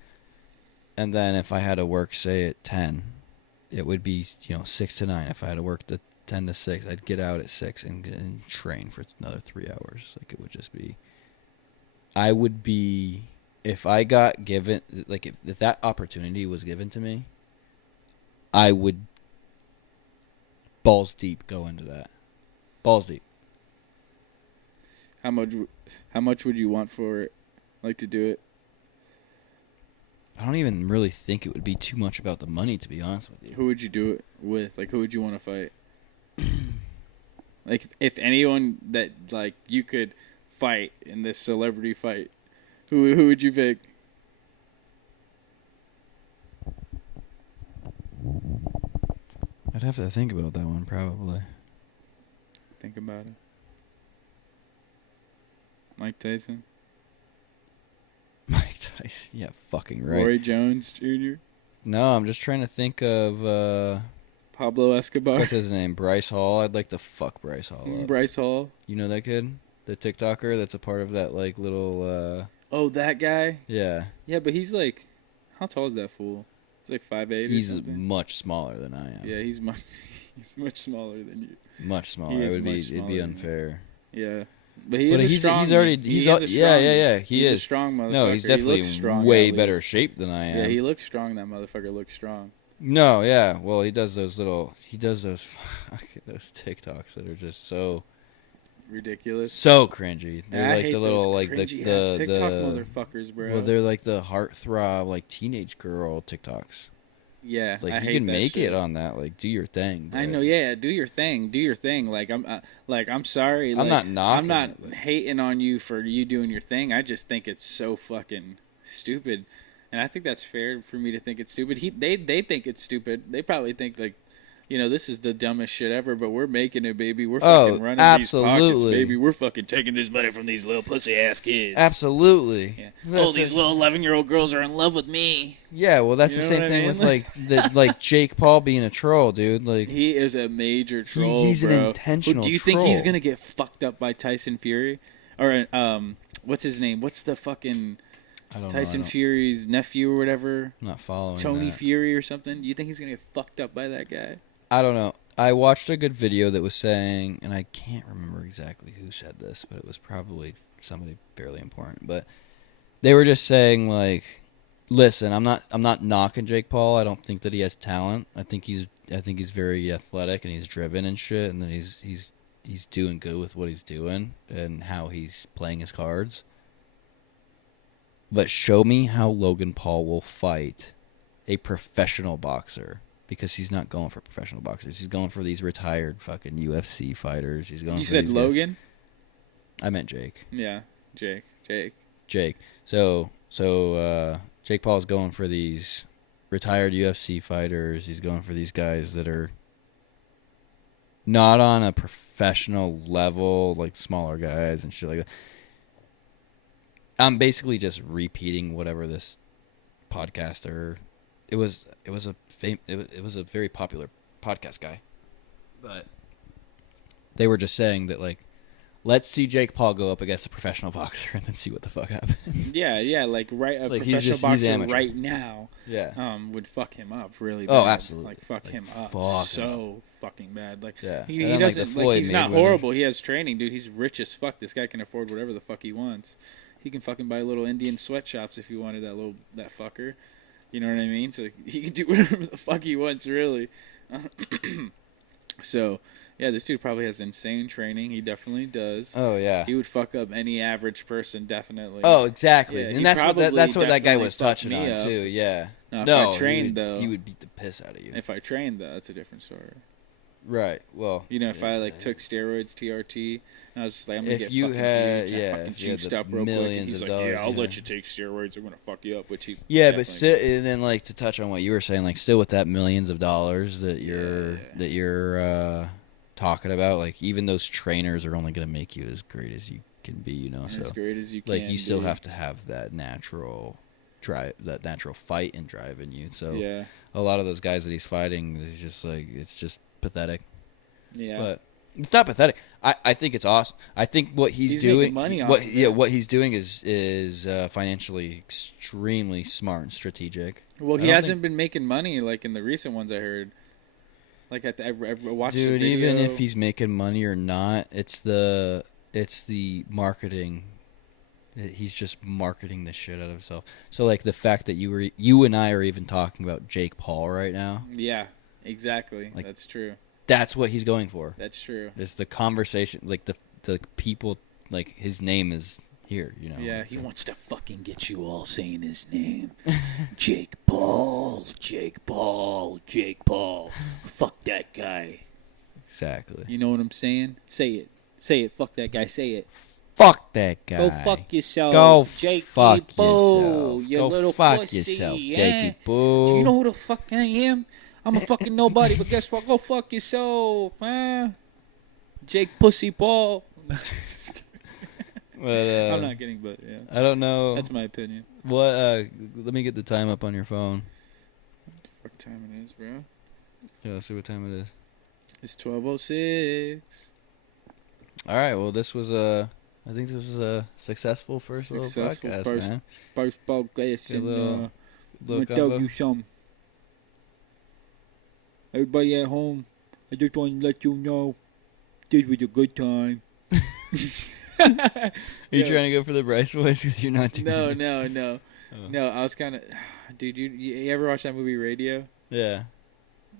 and then if I had to work, say at 10, it would be 6 to 9. If I had to work the 10 to 6, I'd get out at 6 and train for another 3 hours. Like it would just be. I would be, if I got given, like if that opportunity was given to me, I would balls deep go into that. Balls deep. How much would you want for it? Like to do it? I don't even really think it would be too much about the money, to be honest with you. Who would you do it with? Like who would you want to fight? Like if anyone that like you could fight in this celebrity fight, who would you pick? I'd have to think about that one, probably. Think about it. Mike Tyson? Mike Tyson, yeah, fucking right. Roy Jones Jr.? No, I'm just trying to think of, Pablo Escobar? what's his name? Bryce Hall. I'd like to fuck Bryce Hall up. Bryce Hall? You know that kid? The TikToker that's a part of that, like, little, Oh, that guy? Yeah. Yeah, but he's like, how tall is that fool? He's like 5'8" or He's something. much smaller than I am. Yeah, he's much smaller than you. Much smaller. He is It'd much be smaller. unfair. Yeah. But he's yeah. He's a strong motherfucker. No, he's definitely strong, way better shape than I am. Yeah, he looks strong. That motherfucker looks strong. No, yeah. Well, he does those those TikToks that are just so ridiculous, so cringy. They're I like hate the little those like the TikTok motherfuckers, bro. Well, they're like the heartthrob like teenage girl TikToks. Yeah, It's like I if you hate can that make shit. it on that, like do your thing. I know, yeah, do your thing. Like I'm sorry. I'm not knocking. I'm not it, but... hating on you for you doing your thing. I just think it's so fucking stupid, and I think that's fair for me to think it's stupid. They think it's stupid. They probably think like, this is the dumbest shit ever. But we're making it, baby. We're fucking running absolutely. these pockets, baby. We're fucking taking this money from these little pussy ass kids. Absolutely. Yeah. Oh, these little 11-year-old girls are in love with me. Yeah, well, that's You the know same what I thing mean? with like Jake Paul being a troll, dude. Like he is a major troll. He's bro. an intentional. Do you troll. think he's gonna get fucked up by Tyson Fury, or what's his name? What's the fucking Tyson Fury's nephew or whatever? I'm not following. Tony that. Fury or something. Do you think he's gonna get fucked up by that guy? I don't know. I watched a good video that was saying, and I can't remember exactly who said this, but it was probably somebody fairly important. But they were just saying like, listen, I'm not knocking Jake Paul. I don't think that he has talent. I think he's very athletic and he's driven and shit, and that he's doing good with what he's doing and how he's playing his cards. But show me how Logan Paul will fight a professional boxer. Because he's not going for professional boxers. He's going for these retired fucking UFC fighters. He's going. You for said these Logan? Guys. I meant Jake. Yeah, Jake. So Jake Paul's going for these retired UFC fighters. He's going for these guys that are not on a professional level, like smaller guys and shit like that. I'm basically just repeating whatever this podcaster. It was a very popular podcast guy, but they were just saying that like, let's see Jake Paul go up against a professional boxer and then see what the fuck happens. Yeah, like like professional boxer right now. Yeah, would fuck him up really bad. Oh, absolutely. Like fuck him up fucking bad. Like yeah, he doesn't like he's not horrible. He has training, dude. He's rich as fuck. This guy can afford whatever the fuck he wants. He can fucking buy little Indian sweatshops if he wanted that fucker. You know what I mean? So he can do whatever the fuck he wants, really. So, yeah, this dude probably has insane training. He definitely does. Oh, yeah. He would fuck up any average person, definitely. Oh, exactly. Yeah, and that's what that guy was touching on, up. too. Yeah. Now, if I trained, he would beat the piss out of you. If I trained, though, that's a different story. Right. Well, if I took steroids, TRT, and I was just like, I'm gonna get you fucking had, huge. I fucking juiced up real quick. And he's like, yeah, I'll let you take steroids. I'm gonna fuck you up. Which he but still, and then like to touch on what you were saying, like still with that millions of dollars that you're talking about, like even those trainers are only gonna make you as great as you can be, So as great as you can. Like you still have to have that natural drive, that natural fight and drive in you. So a lot of those guys that he's fighting, is just like it's just pathetic. Yeah, but it's not pathetic. I think it's awesome. I think what he's doing, money off what he's doing is financially extremely smart and strategic. Well, he hasn't been making money like in the recent ones. I heard. Like I watched. Dude, the video. even if he's making money or not, it's the marketing. He's just marketing the shit out of himself. So like the fact that you and I are even talking about Jake Paul right now. Yeah, exactly. Like, that's true. That's what he's going for. That's true. It's the conversation, like the people, like his name is here, Yeah, he wants to fucking get you all saying his name. Jake Paul, Jake Paul, Jake Paul. Fuck that guy. Exactly. You know what I'm saying? Say it. Say it. Fuck that guy. Say it. Fuck that guy. Go fuck yourself. Go Jakey fuck Boo, yourself. You Go little fuck pussy, yourself, yeah? Jakey Boo. Do you know who the fuck I am? I'm a fucking nobody, but guess what? Go fuck yourself, huh? Jake Pussy Paul. But, I'm not kidding, but yeah. I don't know. That's my opinion. What? Let me get the time up on your phone. What the fuck time it is, bro? Yeah, let's see what time it is. It's 12:06. All right. Well, this was I think this is a successful first little podcast, man. First podcast. Good And, little I'm gonna tell you something. Everybody at home, I just want to let you know this was a good time. Are you trying to go for the Bryce voice? Because you're not doing it. No. Oh. No, I was kind of... Dude, you ever watch that movie Radio? Yeah.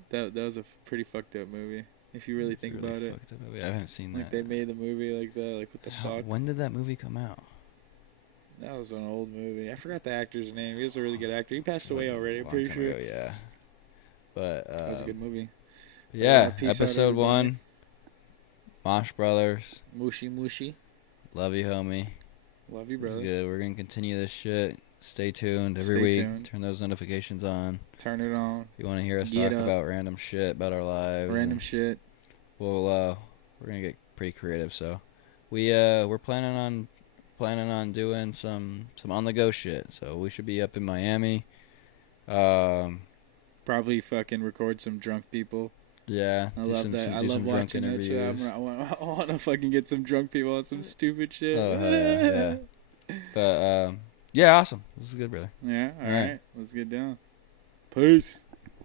That was a pretty fucked up movie, if you really think about it. Fucked up movie. I haven't seen Like, that. they made the movie like that. Like, what the fuck? When did that movie come out? That was an old movie. I forgot the actor's name. He was a really good actor. He passed away already, I'm pretty sure. Ago, yeah. But, That was a good movie. Yeah, peace out, episode everybody. 1. Mosh Brothers. Mushy. Love you, homie. Love you, It's brother. good. We're going to continue this shit. Stay tuned every Stay week. tuned. Turn those notifications on. Turn it on. If you want to hear us Get talk up. about random shit about our lives. Random shit. Well, we're going to get pretty creative, so we're planning on doing some on the go shit. So we should be up in Miami. Probably fucking record some drunk people. Yeah, I love that. I love watching that shit. I want to fucking get some drunk people on some stupid shit. Oh, hell yeah. But, yeah, awesome. This is good, brother. Yeah, all All right. right. Let's get down. Peace.